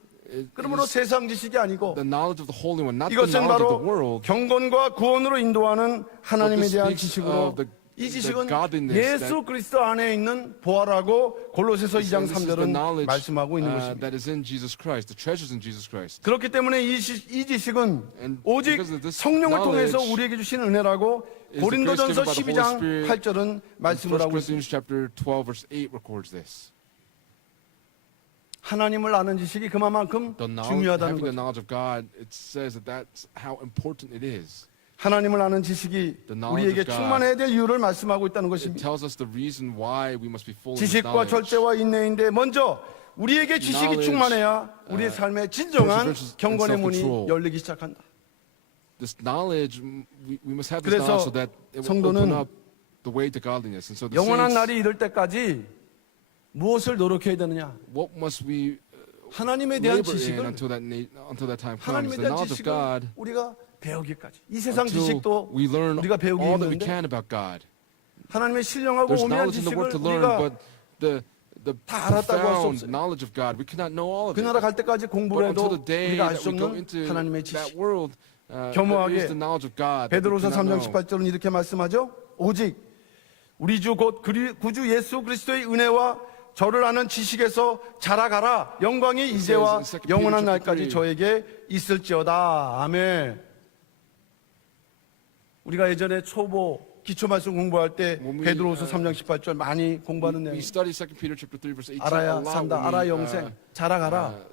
그러므로 세상 지식이 아니고 The knowledge of the Holy One, not the 이것은 knowledge of 바로 the world. 경건과 구원으로 인도하는 하나님에 But this 대한 speaks 지식으로 of the 이 지식은 godliness 예수 that- 그리스도 안에 있는 보아라고 골로새서 2장 This is the 3절은 knowledge 말씀하고 있는 것입니다. that is in Jesus Christ, the treasures in Jesus Christ. 그렇기 때문에 이 지식은 And 오직 because of this 성령을 통해서 knowledge 우리에게 주신 은혜라고 is the 고린도전서 grace given by the 12장 Holy Spirit. 8절은 And 1 말씀을 하고 있습니다. Corinthians chapter 12 verse 8 records this. 하나님을 아는 지식이 그만큼 The knowledge, 중요하다는 having the 거죠. knowledge of God, it says that that's how important it is. 하나님을 아는 지식이 The knowledge 우리에게 of God. 충만해야 될 이유를 말씀하고 있다는 It 것입니다. tells us the reason why we must be full of this 지식과 knowledge. 절제와 인내인데 먼저 우리에게 지식이 Knowledge, 충만해야 우리의 삶에 진정한 perseverance and 경건의 문이 self-control. 열리기 시작한다. This knowledge, we must have this 그래서 knowledge so that it will 성도는 open up the way to godliness. And so the 영원한 saints, 날이 이를 때까지 무엇을 노력해야 되느냐? what must we 하나님에 대한 labor in 지식을 until that time comes? 하나님에 The 대한 knowledge of 지식을 God 우리가 배우기까지. 이 세상 until 지식도 we learn 우리가 배우기 all that we 힘든데 can about God. 하나님의 신령하고 There's 오묘한 knowledge in the Word 지식을 to learn, 우리가 but the 다 알았다고 할 수 profound 없어요. knowledge of God, we cannot know all of 그 나라 it. 갈 때까지 But 공부를 until 해도 the day 우리가 알 that 수 we go 없는 into 하나님의 that 지식. world, there 겸허하게 is the knowledge of God. that we 베드로서 cannot 3장 know. 18절은 이렇게 말씀하죠. 오직 우리 주 곧 구주 예수 그리스도의 은혜와 저를 아는 지식에서 자라가라. 영광이 이제와 in 2 Peter 영원한 chapter 날까지 3. 저에게 있을지어다. 아멘. 우리가 예전에 초보 기초 말씀 공부할 때 When we, 베드로서 3장 18절 많이 공부하는 We 내용. study 2 Peter chapter 3 verse 18 알아야 a lot 산다. when 알아 we, 영생. 자라가라. learn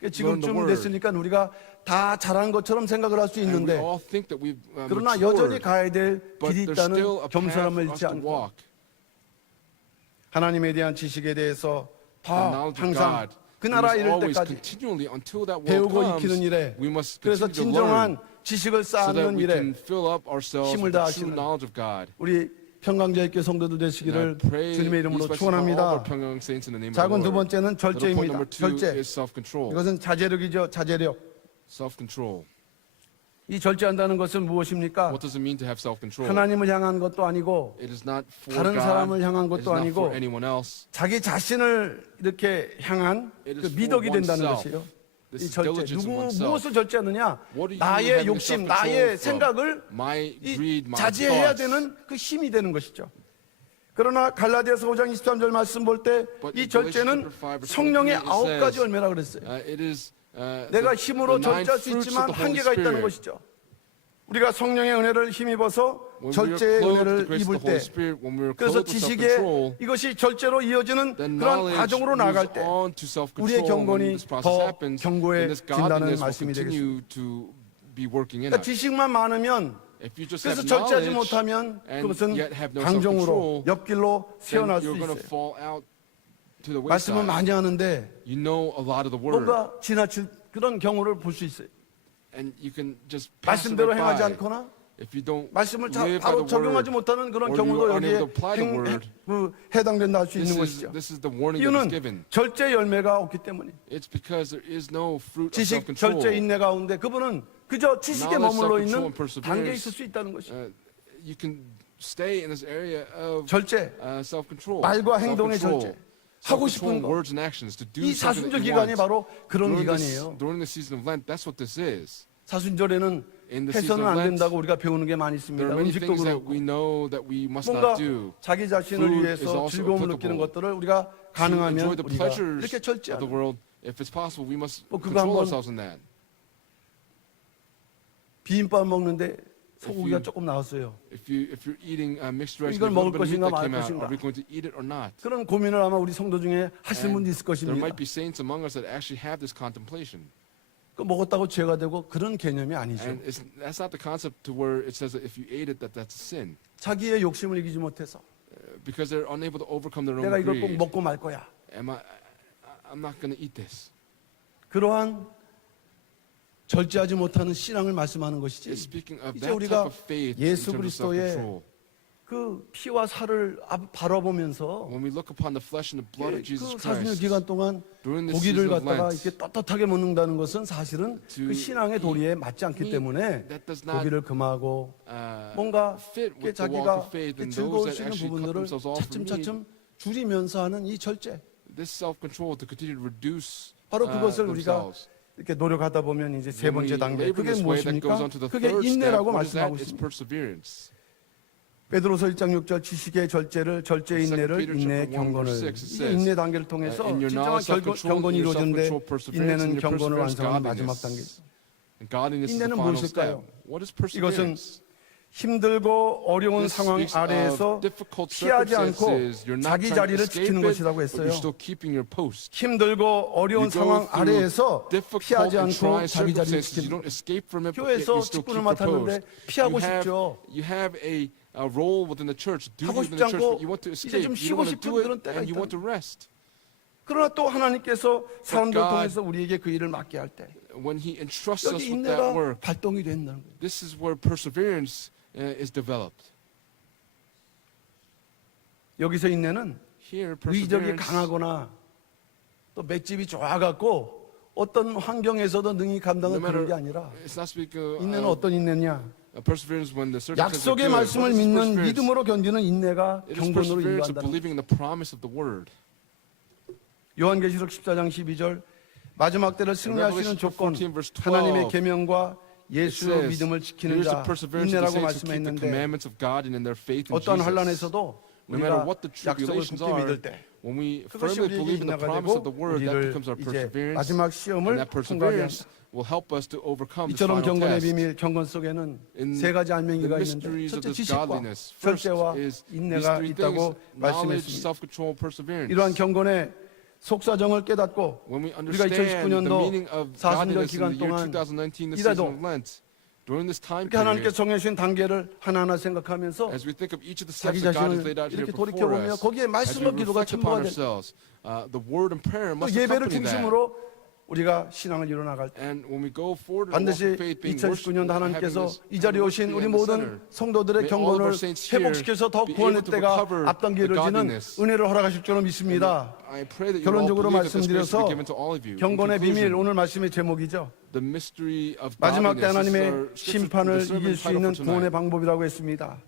the 지금쯤 word. 됐으니까 우리가 다 잘한 것처럼 생각을 할 수 And we 있는데 all think that we've 그러나 여전히 matured, 가야 될 but 길이 there's 있다는 still a path 겸손함을 for us 잃지 to 않고 walk. 하나님에 대한 지식에 대해서 The 더 knowledge of 항상 God. 그 We 나라 must 이를 always 때까지 continually until that world 배우고 comes, 익히는 일에 we must 그래서 continue to learn 진정한 지식을 so that 쌓는 we 일에 can fill up ourselves 힘을 with the true 다하시는 knowledge of God. 우리 평강제일교 성도들 And I 되시기를 pray 주님의 이름으로 especially for all of our 축원합니다. 평양 saints in the name of the 작은 두 Lord. 번째는 Little point 절제입니다. number 2 절제. is self-control. 이것은 자제력이죠. 자제력. Self-control. 이 절제한다는 것은 무엇입니까? What does it mean to have self-control? 하나님을 향한 것도 아니고 It is not for 다른 God. 사람을 향한 It is 것도 not 아니고 for anyone else. 자기 자신을 이렇게 향한 It 그 is for 미덕이 된다는 oneself. 것이에요. This 이 is 절제. diligence of 누구 oneself. 무엇을 절제하느냐? What are you 나의 having 욕심, self-control 나의 from? 생각을 My 이 greed, my 자제해야 thoughts. 되는 그 힘이 되는 것이죠. 그러나 갈라디아서 5장 23절 말씀 볼 때 But 이 in Galatians 절제는 chapter 5 verse 성령의 23 it 9가지 says, 열매라 그랬어요. It is 내가 the 힘으로 nine 절제할 수 fruits 있지만 of the Holy 한계가 있다는 Spirit. 것이죠. 우리가 성령의 은혜를 힘입어서 When we are 절제의 clothed with the 은혜를 grace of 입을 the Holy 때 Spirit, when we are 그래서 clothed with 지식에 self-control, 이것이 절제로 이어지는 then 그런 knowledge 과정으로 moves 나아갈 때 on to 우리의 self-control. When 경건이 this process 더 happens, then this 견고해진다는 godliness will 말씀이 되겠습니다. continue to be working in 그러니까 us. 지식만 많으면 If you just 그래서 have 절제하지 knowledge 못하면 and 그것은 yet have no 강정으로 self-control, 옆길로 then 새어날 수 you're going to 있어요. fall out to the 말씀을 wayside. 많이 하는데 You know a lot of the word, 뭔가 지나칠 그런 경우를 볼 수 있어요. and you can just pass it 말씀대로 right 행하지 by. 않거나 If you don't 말씀을 live by 바로 the 적용하지 word, 못하는 그런 or 경우도 you are 여기에 unable to apply the word, 해당된다 할 수 있는 this 것이죠. is the warning that is 이유는 given. 절제 열매가 없기 때문에 It's because there is no fruit of 지식, self-control. 절제, 인내 가운데 그분은 그저 지식에 Knowledge, 머물러 self-control, 있는 and perseverance. 단계에 있을 수 있다는 것이죠. You can stay in this area of 절제, self-control. 말과 행동의 self-control. 절제. 하고 Self-control, 싶은 거. words and actions to do 이 something 사순절 that you 기간이 want. 바로 그런 During 기간이에요. the season of Lent, that's what this is. 사순절에는 In the season 해서는 of 안 Lent, 된다고 우리가 배우는 게 많이 there 있습니다. are many 음식도 things that 그렇고 we know that we must 뭔가 not do. 자기 자신을 Food is 위해서 also 즐거움을 applicable. 느끼는 것들을 우리가 To 가능하면 enjoy the 우리가 pleasures 이렇게 of the 절제하는 world, if it's possible, we must 그거 control 한번 ourselves in that. 비빔밥 먹는데 소고기가 you- 조금 나왔어요. If you're eating mixed rice, 이걸 with a 먹을 little bit of meat 것인가 that 말 came out, 것인가. are we going to eat it or not? 그런 고민을 아마 우리 성도 중에 하실 And 분도 있을 there 것입니다. might be saints among us that actually have this contemplation. 그 먹었다고 죄가 되고 그런 개념이 아니죠. And that's not the concept to where it says that if you ate it, that's a sin. 자기의 욕심을 이기지 못해서 Because they're unable to overcome their own 내가 이걸 꼭 greed. 먹고 말 거야. I'm not going to eat this. 그러한 절제하지 못하는 신앙을 말씀하는 It's 것이지. speaking of 이제 that type 우리가 of faith in 예수 terms of 그리스도의 self-control. 그 피와 살을 바라보면서 When we look upon the flesh and the blood of Jesus 그 사순절 Christ, 기간 동안 during the 고기를 season of 갖다가 Lent, 이렇게 떳떳하게 먹는다는 것은 사실은 to 그 신앙의 도리에 맞지 않기 eat 때문에 that does not 고기를 금하고 uh, 뭔가 fit 이렇게 with the walk 자기가 of faith 이렇게 and those that 즐거우시는 actually cut 부분들을 themselves off from meat. 차츰차츰 줄이면서 하는 이 절제. This self-control to continue to reduce 바로 그것을 우리가 themselves. 이렇게 노력하다 보면 이제 세 When we 번째 단계 labor 그게 this way, that goes 무엇입니까? on to the 그게 third step. 인내라고 What is that? 말씀하고 It's 있습니다. perseverance. 베드로서 1장 6절 지식의 절제를 절제 In 2 인내를 Peter 인내 chapter 1 경건을 verse 6 it 이게 says, 인내 단계를 통해서 in your 진정한 knowledge, self-control, 경건이 in your 이루어지는데 self-control, perseverance, 인내는 in your 경건을 perseverance, 완성하는 마지막 단계. godliness. And godliness is the 인내는 final 무엇일까요? step. What is 이것은 perseverance? 힘들고 어려운 This 상황 speaks 아래에서 of difficult 피하지 않고 circumstances. You're not 자기 trying to 자리를 escape 지키는 it, 것이라고 but 했어요. you're still keeping your post. 힘들고 어려운 You go 상황 through 아래에서 difficult 피하지 and 않고 trying 자기 자리를 circumstances. You 지키는 don't escape from it, but yet 교회에서 you still keep 직분을 your 맡았는데 post. 피하고 You 싶죠. have a role within the church, duty 하고 within 싶지 the church, 않고 but you want to 이제 escape. 좀 You 쉬고 don't want to 싶은 do it, 그런 때가 and you want 있다. to rest. 그러나 또 하나님께서 사람들 God- 통해서 우리에게 그 일을 맡게 할 때 When He entrusts us 여기 with that 인내가 work, 발동이 된다는 거예요. this is where perseverance is developed. 여기서 인내는 Here, 의적이 perseverance 강하거나 또 맷집이 좋아갖고 어떤 환경에서도 능히 감당을 No 그런 matter, 게 아니라 it's not speaking 인내는 어떤 인내냐? perseverance when the circumstances are 약속의 good. 말씀을 What is 믿는 perseverance? 믿음으로 견디는 인내가 It is 경건으로 perseverance of 인도한다는 believing in the promise of the word. 요한계시록 14장 12절 마지막 때를 승리하시는 Revelation 조건 14 verse 12, 하나님의 계명과 It 예수의 says, 믿음을 지키는 here's the 자 perseverance of the 인내라고 saints who keep the 말씀했는데 commandments of God and in their faith in 어떠한 Jesus. 환란에서도 No matter 우리가 what the 약속을 tribulations 굳게 are, 믿을 때 when we 그것이 firmly 우리에게 believe in the 인내가 promise of 되고 the word, that 우리를 becomes our 이제 perseverance. 마지막 And 시험을 that 통과하게 perseverance 한다. will help us to overcome this 이처럼 final 경건의 test. 비밀, 경건 속에는 In 세 가지 알맹이가 the 있는데 mysteries of 첫째 this 지식과 godliness. First 절제와 is these 인내가 three 있다고 things: knowledge, 말씀했습니다. self-control, perseverance. 이러한 경건의 속사정을 깨닫고 When we 우리가 understand the 2019년도 meaning of 40년 godliness in 기간 the year 동안 2019, the 이라도 season of Lent, during this time 이렇게 하나님께 period, 정해주신 단계를 하나하나 생각하면서 as we think of each of the 자기 steps that God has 자신을 laid out here 이렇게 before 돌이켜보며 us, 거기에 as we 말씀과 기도가 reflect 첨부가 upon 된 ourselves, the word and prayer 또 must 예배를 accompany that. 중심으로 우리가 신앙을 이뤄나갈 때 And when we go forward in the walk 반드시 of faith, being 2019년도 worship, 하나님께서 having 이 자리에 오신 우리 모든 성도들의 경건을 회복시켜서 더 구원의 때가 앞당기를 지는 은혜를 허락하실 줄로 믿습니다. I pray that you all 결론적으로 believe that this grace will 말씀드려서 be given to all of you. In 경건의 비밀 conclusion, 오늘 말씀의 제목이죠. the mystery of 마지막 때 godliness. This is 하나님의 our scripture, 심판을 the sermon 이길 수 title 있는 for 구원의 tonight. 방법이라고 했습니다.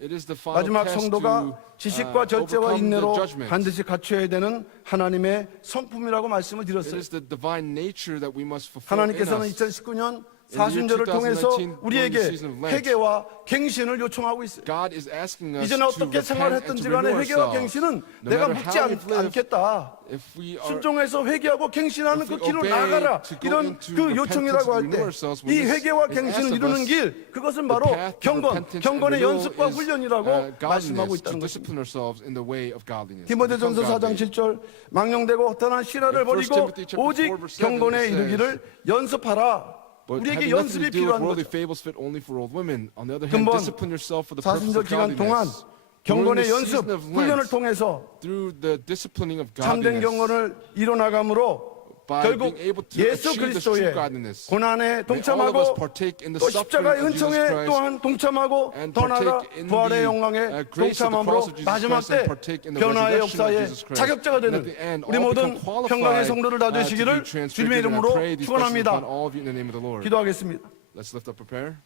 It is the final 마지막 test 성도가 to 지식과 절제와 overcome the 인내로 judgment. 반드시 갖춰야 되는 하나님의 성품이라고 말씀을 It 드렸어요. is the divine nature that we must fulfill in 하나님께서는 us. 2019년 사순절을 통해서 우리에게 회개와 갱신을 요청하고 있어요. God is asking us 이전에 to 어떻게 repent and 생활했든지 to 간에 renew 회개와 ourselves. 갱신은 No 내가 matter 묻지 how we've lived, 않겠다. if we are 순종해서 회개하고 갱신하는 if 그 we 길로 obey 나가라. to go 이런 into 그 repentance 요청이라고 and 할 때 renew ourselves, when 이 this 회개와 is 갱신을 asked of 이루는 us, 길 그것은 the 바로 path to 경건, repentance and 경건의 renewal 연습과 is, 훈련이라고 말씀하고 godliness, 있다는 to 것입니다. discipline ourselves in the way of godliness. 디모데전서 4장 7절 망령되고 허탄한 신화를 In 1 버리고 Timothy chapter 오직 4 verse 7 경건에 it says, 이르기를 연습하라. But 우리에게 having nothing 연습이 to do with 필요한 worldly 거죠. fables fit only for old women. On the other hand, 근본 discipline yourself for the purpose 사순절 of 기간 동안 godliness. 경건의 During the 연습, season of 훈련을 Lent, 통해서 through the disciplining of 참된 godliness, 경건을 이뤄나감으로 by 결국 being able to 예수 achieve this true 그리스도의 godliness, 고난에 may all of us 동참하고 partake in the 또 suffering 십자가의 of Jesus 은총에 Christ, 또한 동참하고 and 더 나아가 partake in 부활의 the 영광에 grace of the 동참함으로 cross of Jesus 마지막 Christ, 때 and partake in the 변화의 resurrection of 역사의 Jesus Christ. 자격자가 And at 되는 the end, 우리 all 모든 become 평강의 qualified 성도를 다 to be 되시기를 주님의 transfigured. And I 이름으로 pray these blessings 축원합니다. upon all of you in the name of the Lord. 기도하겠습니다. Let's lift up a prayer.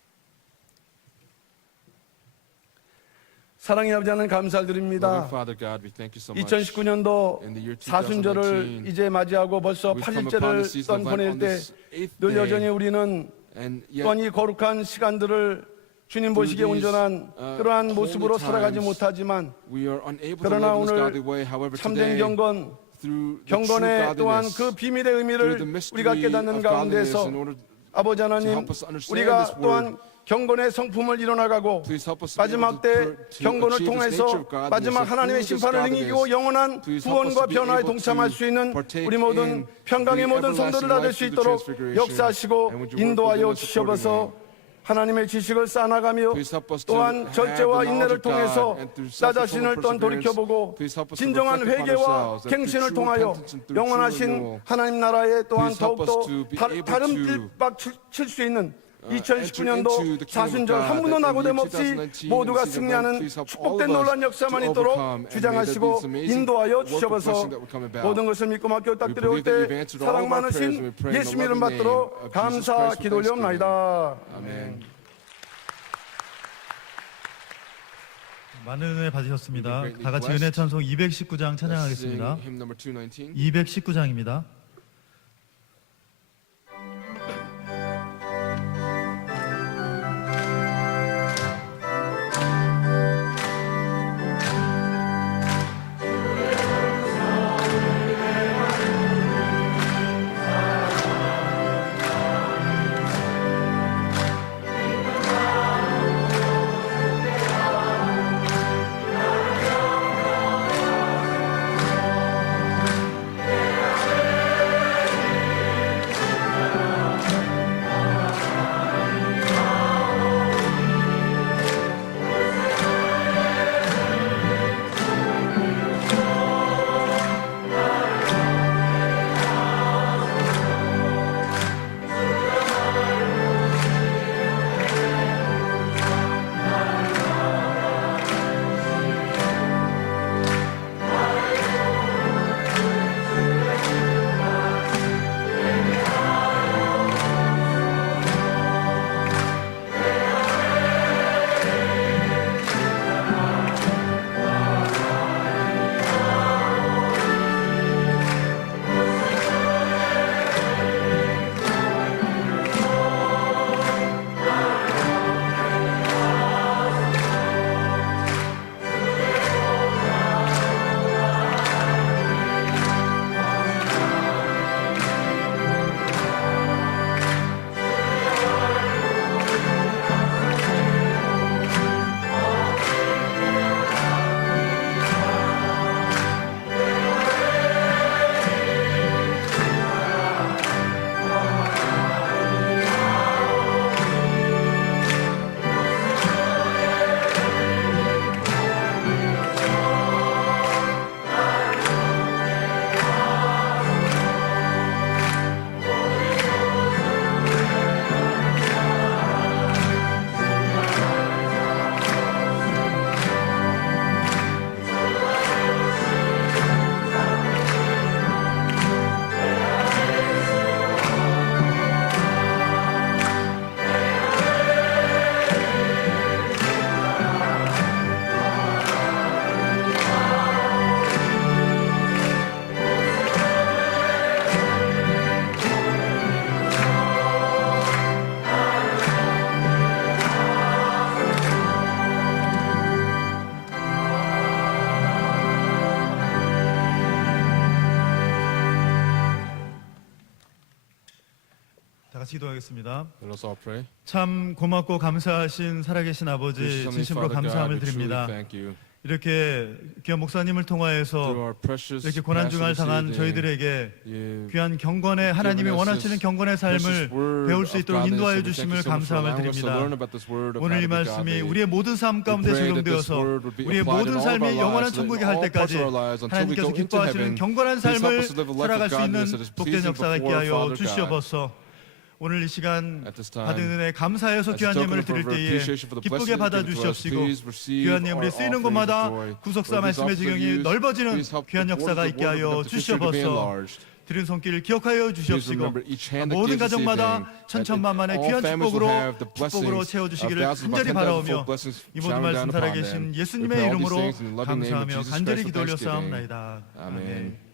사랑의 아버지 하나님 Loving 감사드립니다. Father God, we thank you so much. 2019년도 In the year 사순절을 2019, 이제 맞이하고 벌써 we've come upon 8일째를 the season of Lent 보낼 on 때 this 8th 늘 여전히 day, 우리는 and yet 또한 이 거룩한 시간들을 주님 보시기에 these, 온전한 그러한 holy 모습으로 살아가지 times, 못하지만 we are unable to 그러나 live in this 오늘 godly way. However, 참된 today, 경건, through the true 경건의 또한 godliness, 그 비밀의 through 의미를 the mystery 우리가 of 깨닫는 godliness, 가운데서 in order 아버지 to 하나님 help us understand 우리가 this word, 또한 경건의 성품을 이뤄나가고 please help us to be able 마지막 때 to 경건을 achieve this nature 통해서 of godliness, 마지막 and 하나님의 through this 심판을 godliness, 이기고 영원한 please help us 구원과 to be 변화에 able 동참할 to 수 있는 partake 우리 모든 in 평강의 the 모든 성도를 다 될 수 everlasting life through the 있도록 transfiguration, 역사하시고 and would you work 인도하여 within us 주시옵소서. accordingly. 하나님의 지식을 쌓아나가며 Please help us to 또한 have 절제와 the knowledge 인내를 of God, 통해서 and through 나 self-control 자신을 and 또한 perseverance, 돌이켜보고 please help us to 진정한 reflect upon 회개와 ourselves, and through 갱신을 true 통하여 repentance and through true 영원하신 renewal, 하나님 나라에 또한 please help us 더욱더 to be able 다른 to, 길박 칠 수 있는 enter into 2019년도 the kingdom of 사순절 God, 한 분도 that in 나고됨 the year 없이 2019 모두가 season of Lent, 승리하는 please help all 축복된 of us 놀란 역사만 to 있도록 overcome, and may there be 주장하시고 this amazing 인도하여 work of 주셔서 blessing that will come about. 모든 것을 믿고 맡겨 We 딱드려올 believe that 때 you've answered all 사랑 of our prayers, and we 많으신 pray in the 예수 이름 loving name 받들어 of Jesus 감사 Christ with 기도 올려옵나이다. Amen. 많은 은혜 받으셨습니다. greatly 다 같이 blessed. 은혜 찬송 219장 Let's sing 찬양하겠습니다. hymn number 219. 219장입니다. 내 다 같이 기도하겠습니다. Let us all pray. 참 고맙고 감사하신 살아계신 아버지 Gracious Heavenly 진심으로 Father God, 감사함을 we truly 드립니다. thank you. 이렇게 귀한 목사님을 Through 통하여서 our precious 이렇게 고난중을 pastor 당한 this 저희들에게 evening, 귀한 경건의 하나님이 given us 원하시는 this 경건의 삶을 word 배울 수 of 있도록 godliness, 인도하여 and we thank you 주심을 so much for 감사함을 allowing us to learn 드립니다. about this word of 오늘 how 이 to be 말씀이 godly. 우리의 모든 삶 가운데 We pray that this 적용되어서 word would be 우리의 applied 모든 in all of 삶이 our 영원한 lives, 천국에 in 갈 all parts 때까지 of our lives, until we 하나님께서 go into 기뻐하시는 heaven. 경건한 Please help 삶을 us to live a life of 살아갈 수 있는 godliness that is 복된 pleasing 역사가 있게 before 하여 Father God. 주시옵소서. 오늘 이 시간 At this time, 받은 은혜 감사해서 as a 귀한 token 예물을 of 드릴 our 때에 appreciation for the 기쁘게 blessings 받아 given to us, 주시옵시고 please receive 귀한 예물이 our 쓰이는 offerings 곳마다 with joy. 구속사 Where these 말씀의 offerings are 지경이 used, 넓어지는 please help 귀한 the 역사가 borders 있게 of the 하여 word of the picture to be 주시옵소서. enlarged. 드린 손길 기억하여 Please 주시옵시고 remember each hand that 모든 gives this evening, 가정마다 that 천천만만의 all 귀한 families will have the 축복으로 blessings 채워주시기를 of thousands upon 간절히 10,000 바라오며 fold blessings 이 모든 showered 말씀 down upon 살아계신 them. We 예수님의 pray all these 이름으로 things in the loving name of 감사하며 Jesus 간절히 Christ 기도 with thanksgiving. 올렸사옵나이다. Amen. 아멘.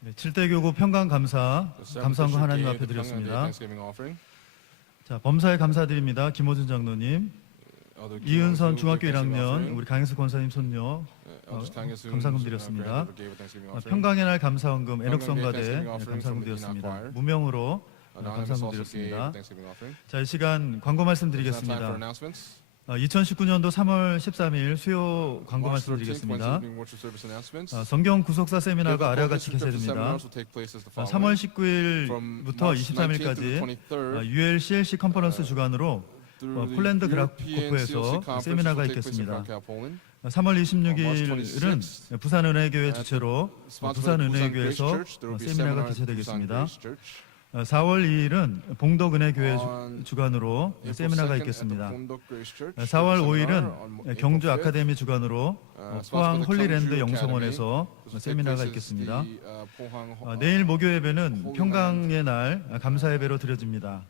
네, 7대 교구 평강 감사 감사함과 하나님 앞에 드렸습니다. 자, 범사에 감사드립니다. 김호준 장로님, 이은선 중학교 1학년 우리 강혜수 권사님 손녀 감사금 드렸습니다. 평강의 날 감사원금 애녹성가대 감사금 드렸습니다. 무명으로 감사 Anonymous also gave 드렸습니다. Thanksgiving offering. 자, 이 시간 광고 It's now time for 말씀드리겠습니다. announcements. 2019년도 3월 13일 수요 광고 March 13th, 말씀드리겠습니다. Wednesday evening worship service announcements. 성경 구속사 The 세미나가 아래와 focus 같이 of scripture 개최됩니다. seminars will take place as the 3월 following. 19일부터 From March 19th to the 23일까지 23rd, ULCLC 컨퍼런스 주관으로 through the 폴란드 European 그라코프에서 CLC conference 세미나가 will take place in 있겠습니다. Krakow, Poland. 3월 March 26일은 26th, 부산은혜교회 주최로 Sponsored by Busan Grace 부산은혜교회에서 Church, there will be a 세미나가 seminar at Busan 개최되겠습니다. Grace Church. 4월 2일은 봉덕은혜교회 On 주관으로 April 세미나가 2nd at the 있겠습니다. Pondok Grace Church, 4월 there will be a 5일은 seminar on April 경주 5th. 아카데미 주관으로 Sponsored 포항 by the 홀리랜드 Gwangju 영성원에서 Academy. This will take 세미나가 place as 있겠습니다. the, Pohang, 내일 목요 예배는 홀리랜드. 평강의 날 감사 예배로 드려집니다.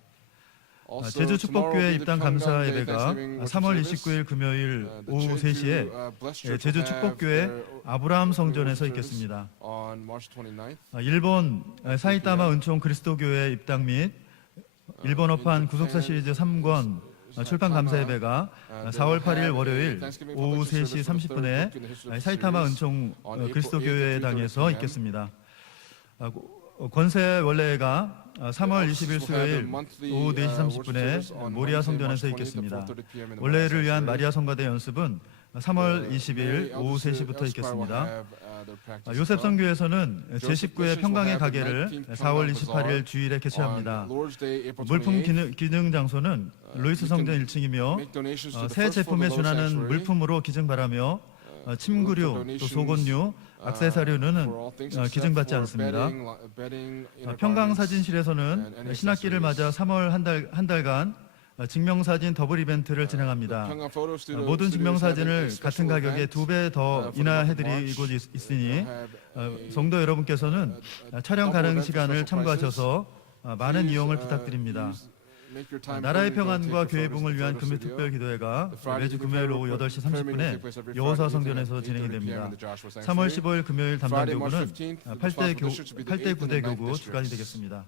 Also, 제주 tomorrow 축복교회 will be the 입당 Pyongyang 감사 Day 예배가 Thanksgiving worship 3월 service. 29일 금요일 The 오후 Jeju, 3시에 Blessed Church 제주 will have 축복교회 their 아브라함 성전에서 worship service 있겠습니다. on March 29th. 일본 사이타마 은총 그리스도교회 입당 및 일본어판 구속사 시리즈 3권 출판 감사 예배가 4월 8일 월요일 오후 3시 30분에 사이타마 은총 그리스도교회당에서 있겠습니다. 권세 원래가 3월 20일 수요일 오후 4시 30분에 모리아 성전에서 있겠습니다. 원래를 위한 마리아 성가대 연습은 3월 20일 오후 3시부터 있겠습니다. 요셉 선교에서는 제19회 평강의 가게를 4월 28일 주일에 개최합니다. 물품 기증 장소는 로이스 성전 1층이며 새 제품에 준하는 물품으로 기증바라며 침구류, 또 속옷류, 액세서리는 기증받지 않습니다. 평강사진실에서는 신학기를 맞아 3월 한 달간 증명사진 더블 이벤트를 진행합니다. 모든 증명사진을 같은 가격에 2배 더 인하해드리고 있으니 성도 여러분께서는 촬영 가능 시간을 참고하셔서 많은 이용을 부탁드립니다. 나라의 평안과 교회 부흥을 위한 금요 특별 기도회가 매주 금요일 오후 8시 30분에 여호사 성전에서 진행이 됩니다. 3월 15일 금요일 담당 교구는 8대 9대 교구 주관이 되겠습니다.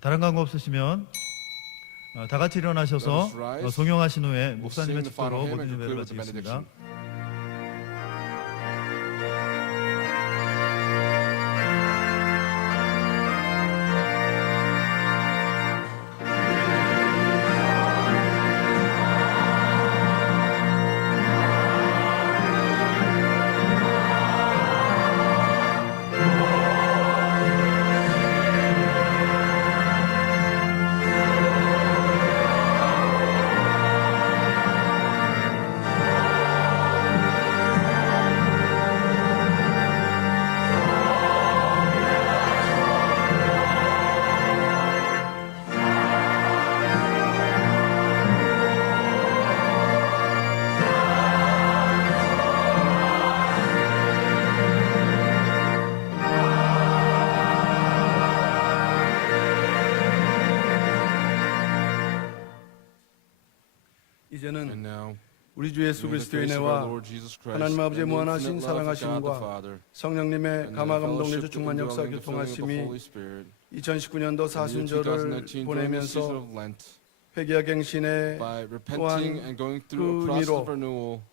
다른 광고 없으시면 다 같이 일어나셔서 송영하신 후에 목사님의 축도로 모든 예배를 마치겠습니다. 이제는 And now, 우리 주 예수 in the 그리스도의 grace of our 은혜와 Lord Jesus Christ, 하나님 아버지의 and the 무한하신 infinite love of God the 사랑하심과 Father, 성령님의 and the 감화감동 fellowship 내주 of 충만 the 역사 indwelling and filling of the 교통하심이 Holy Spirit, 2019년도 in the year 사순절을 2019 during the season 보내면서 of Lent, 회개와 갱신의 by repenting and going through a 그 process 의미로 of renewal,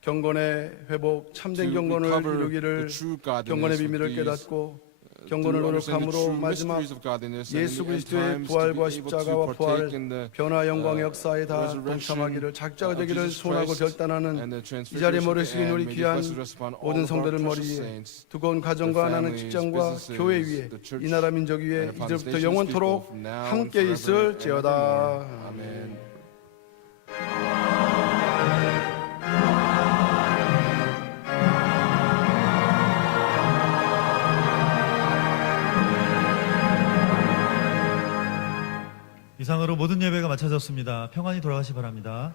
경건의 회복, to 참된 경건을 recover 이루기를 the true 경건의 godliness with 비밀을 these, 깨닫고 to 경건을 understand the 노력함으로 true 마지막 mysteries of godliness, and 예수 in the end 그리스도의 times to 부활과 be able to 십자가와 부활, partake in the 변화 영광의 역사에 다 resurrection 동참하기를 작자가 of 되기를 Jesus 소원하고 Christ 결단하는 and the 이 자리에 transfiguration 머리 of the 숙인 end. 우리 May the 귀한 blessings rest upon all 모든 of our 성도들 머리 precious 위에 saints, 두꺼운 가정과 their 하나는 families, 직장과 businesses, 교회 위에 the church, 이 나라 민족 위에 and upon the 이제부터 nations, 영원토록 people, now and 함께 forever and 있을지어다. evermore. Amen. 이상으로 모든 예배가 마쳐졌습니다. 평안히 돌아가시 바랍니다.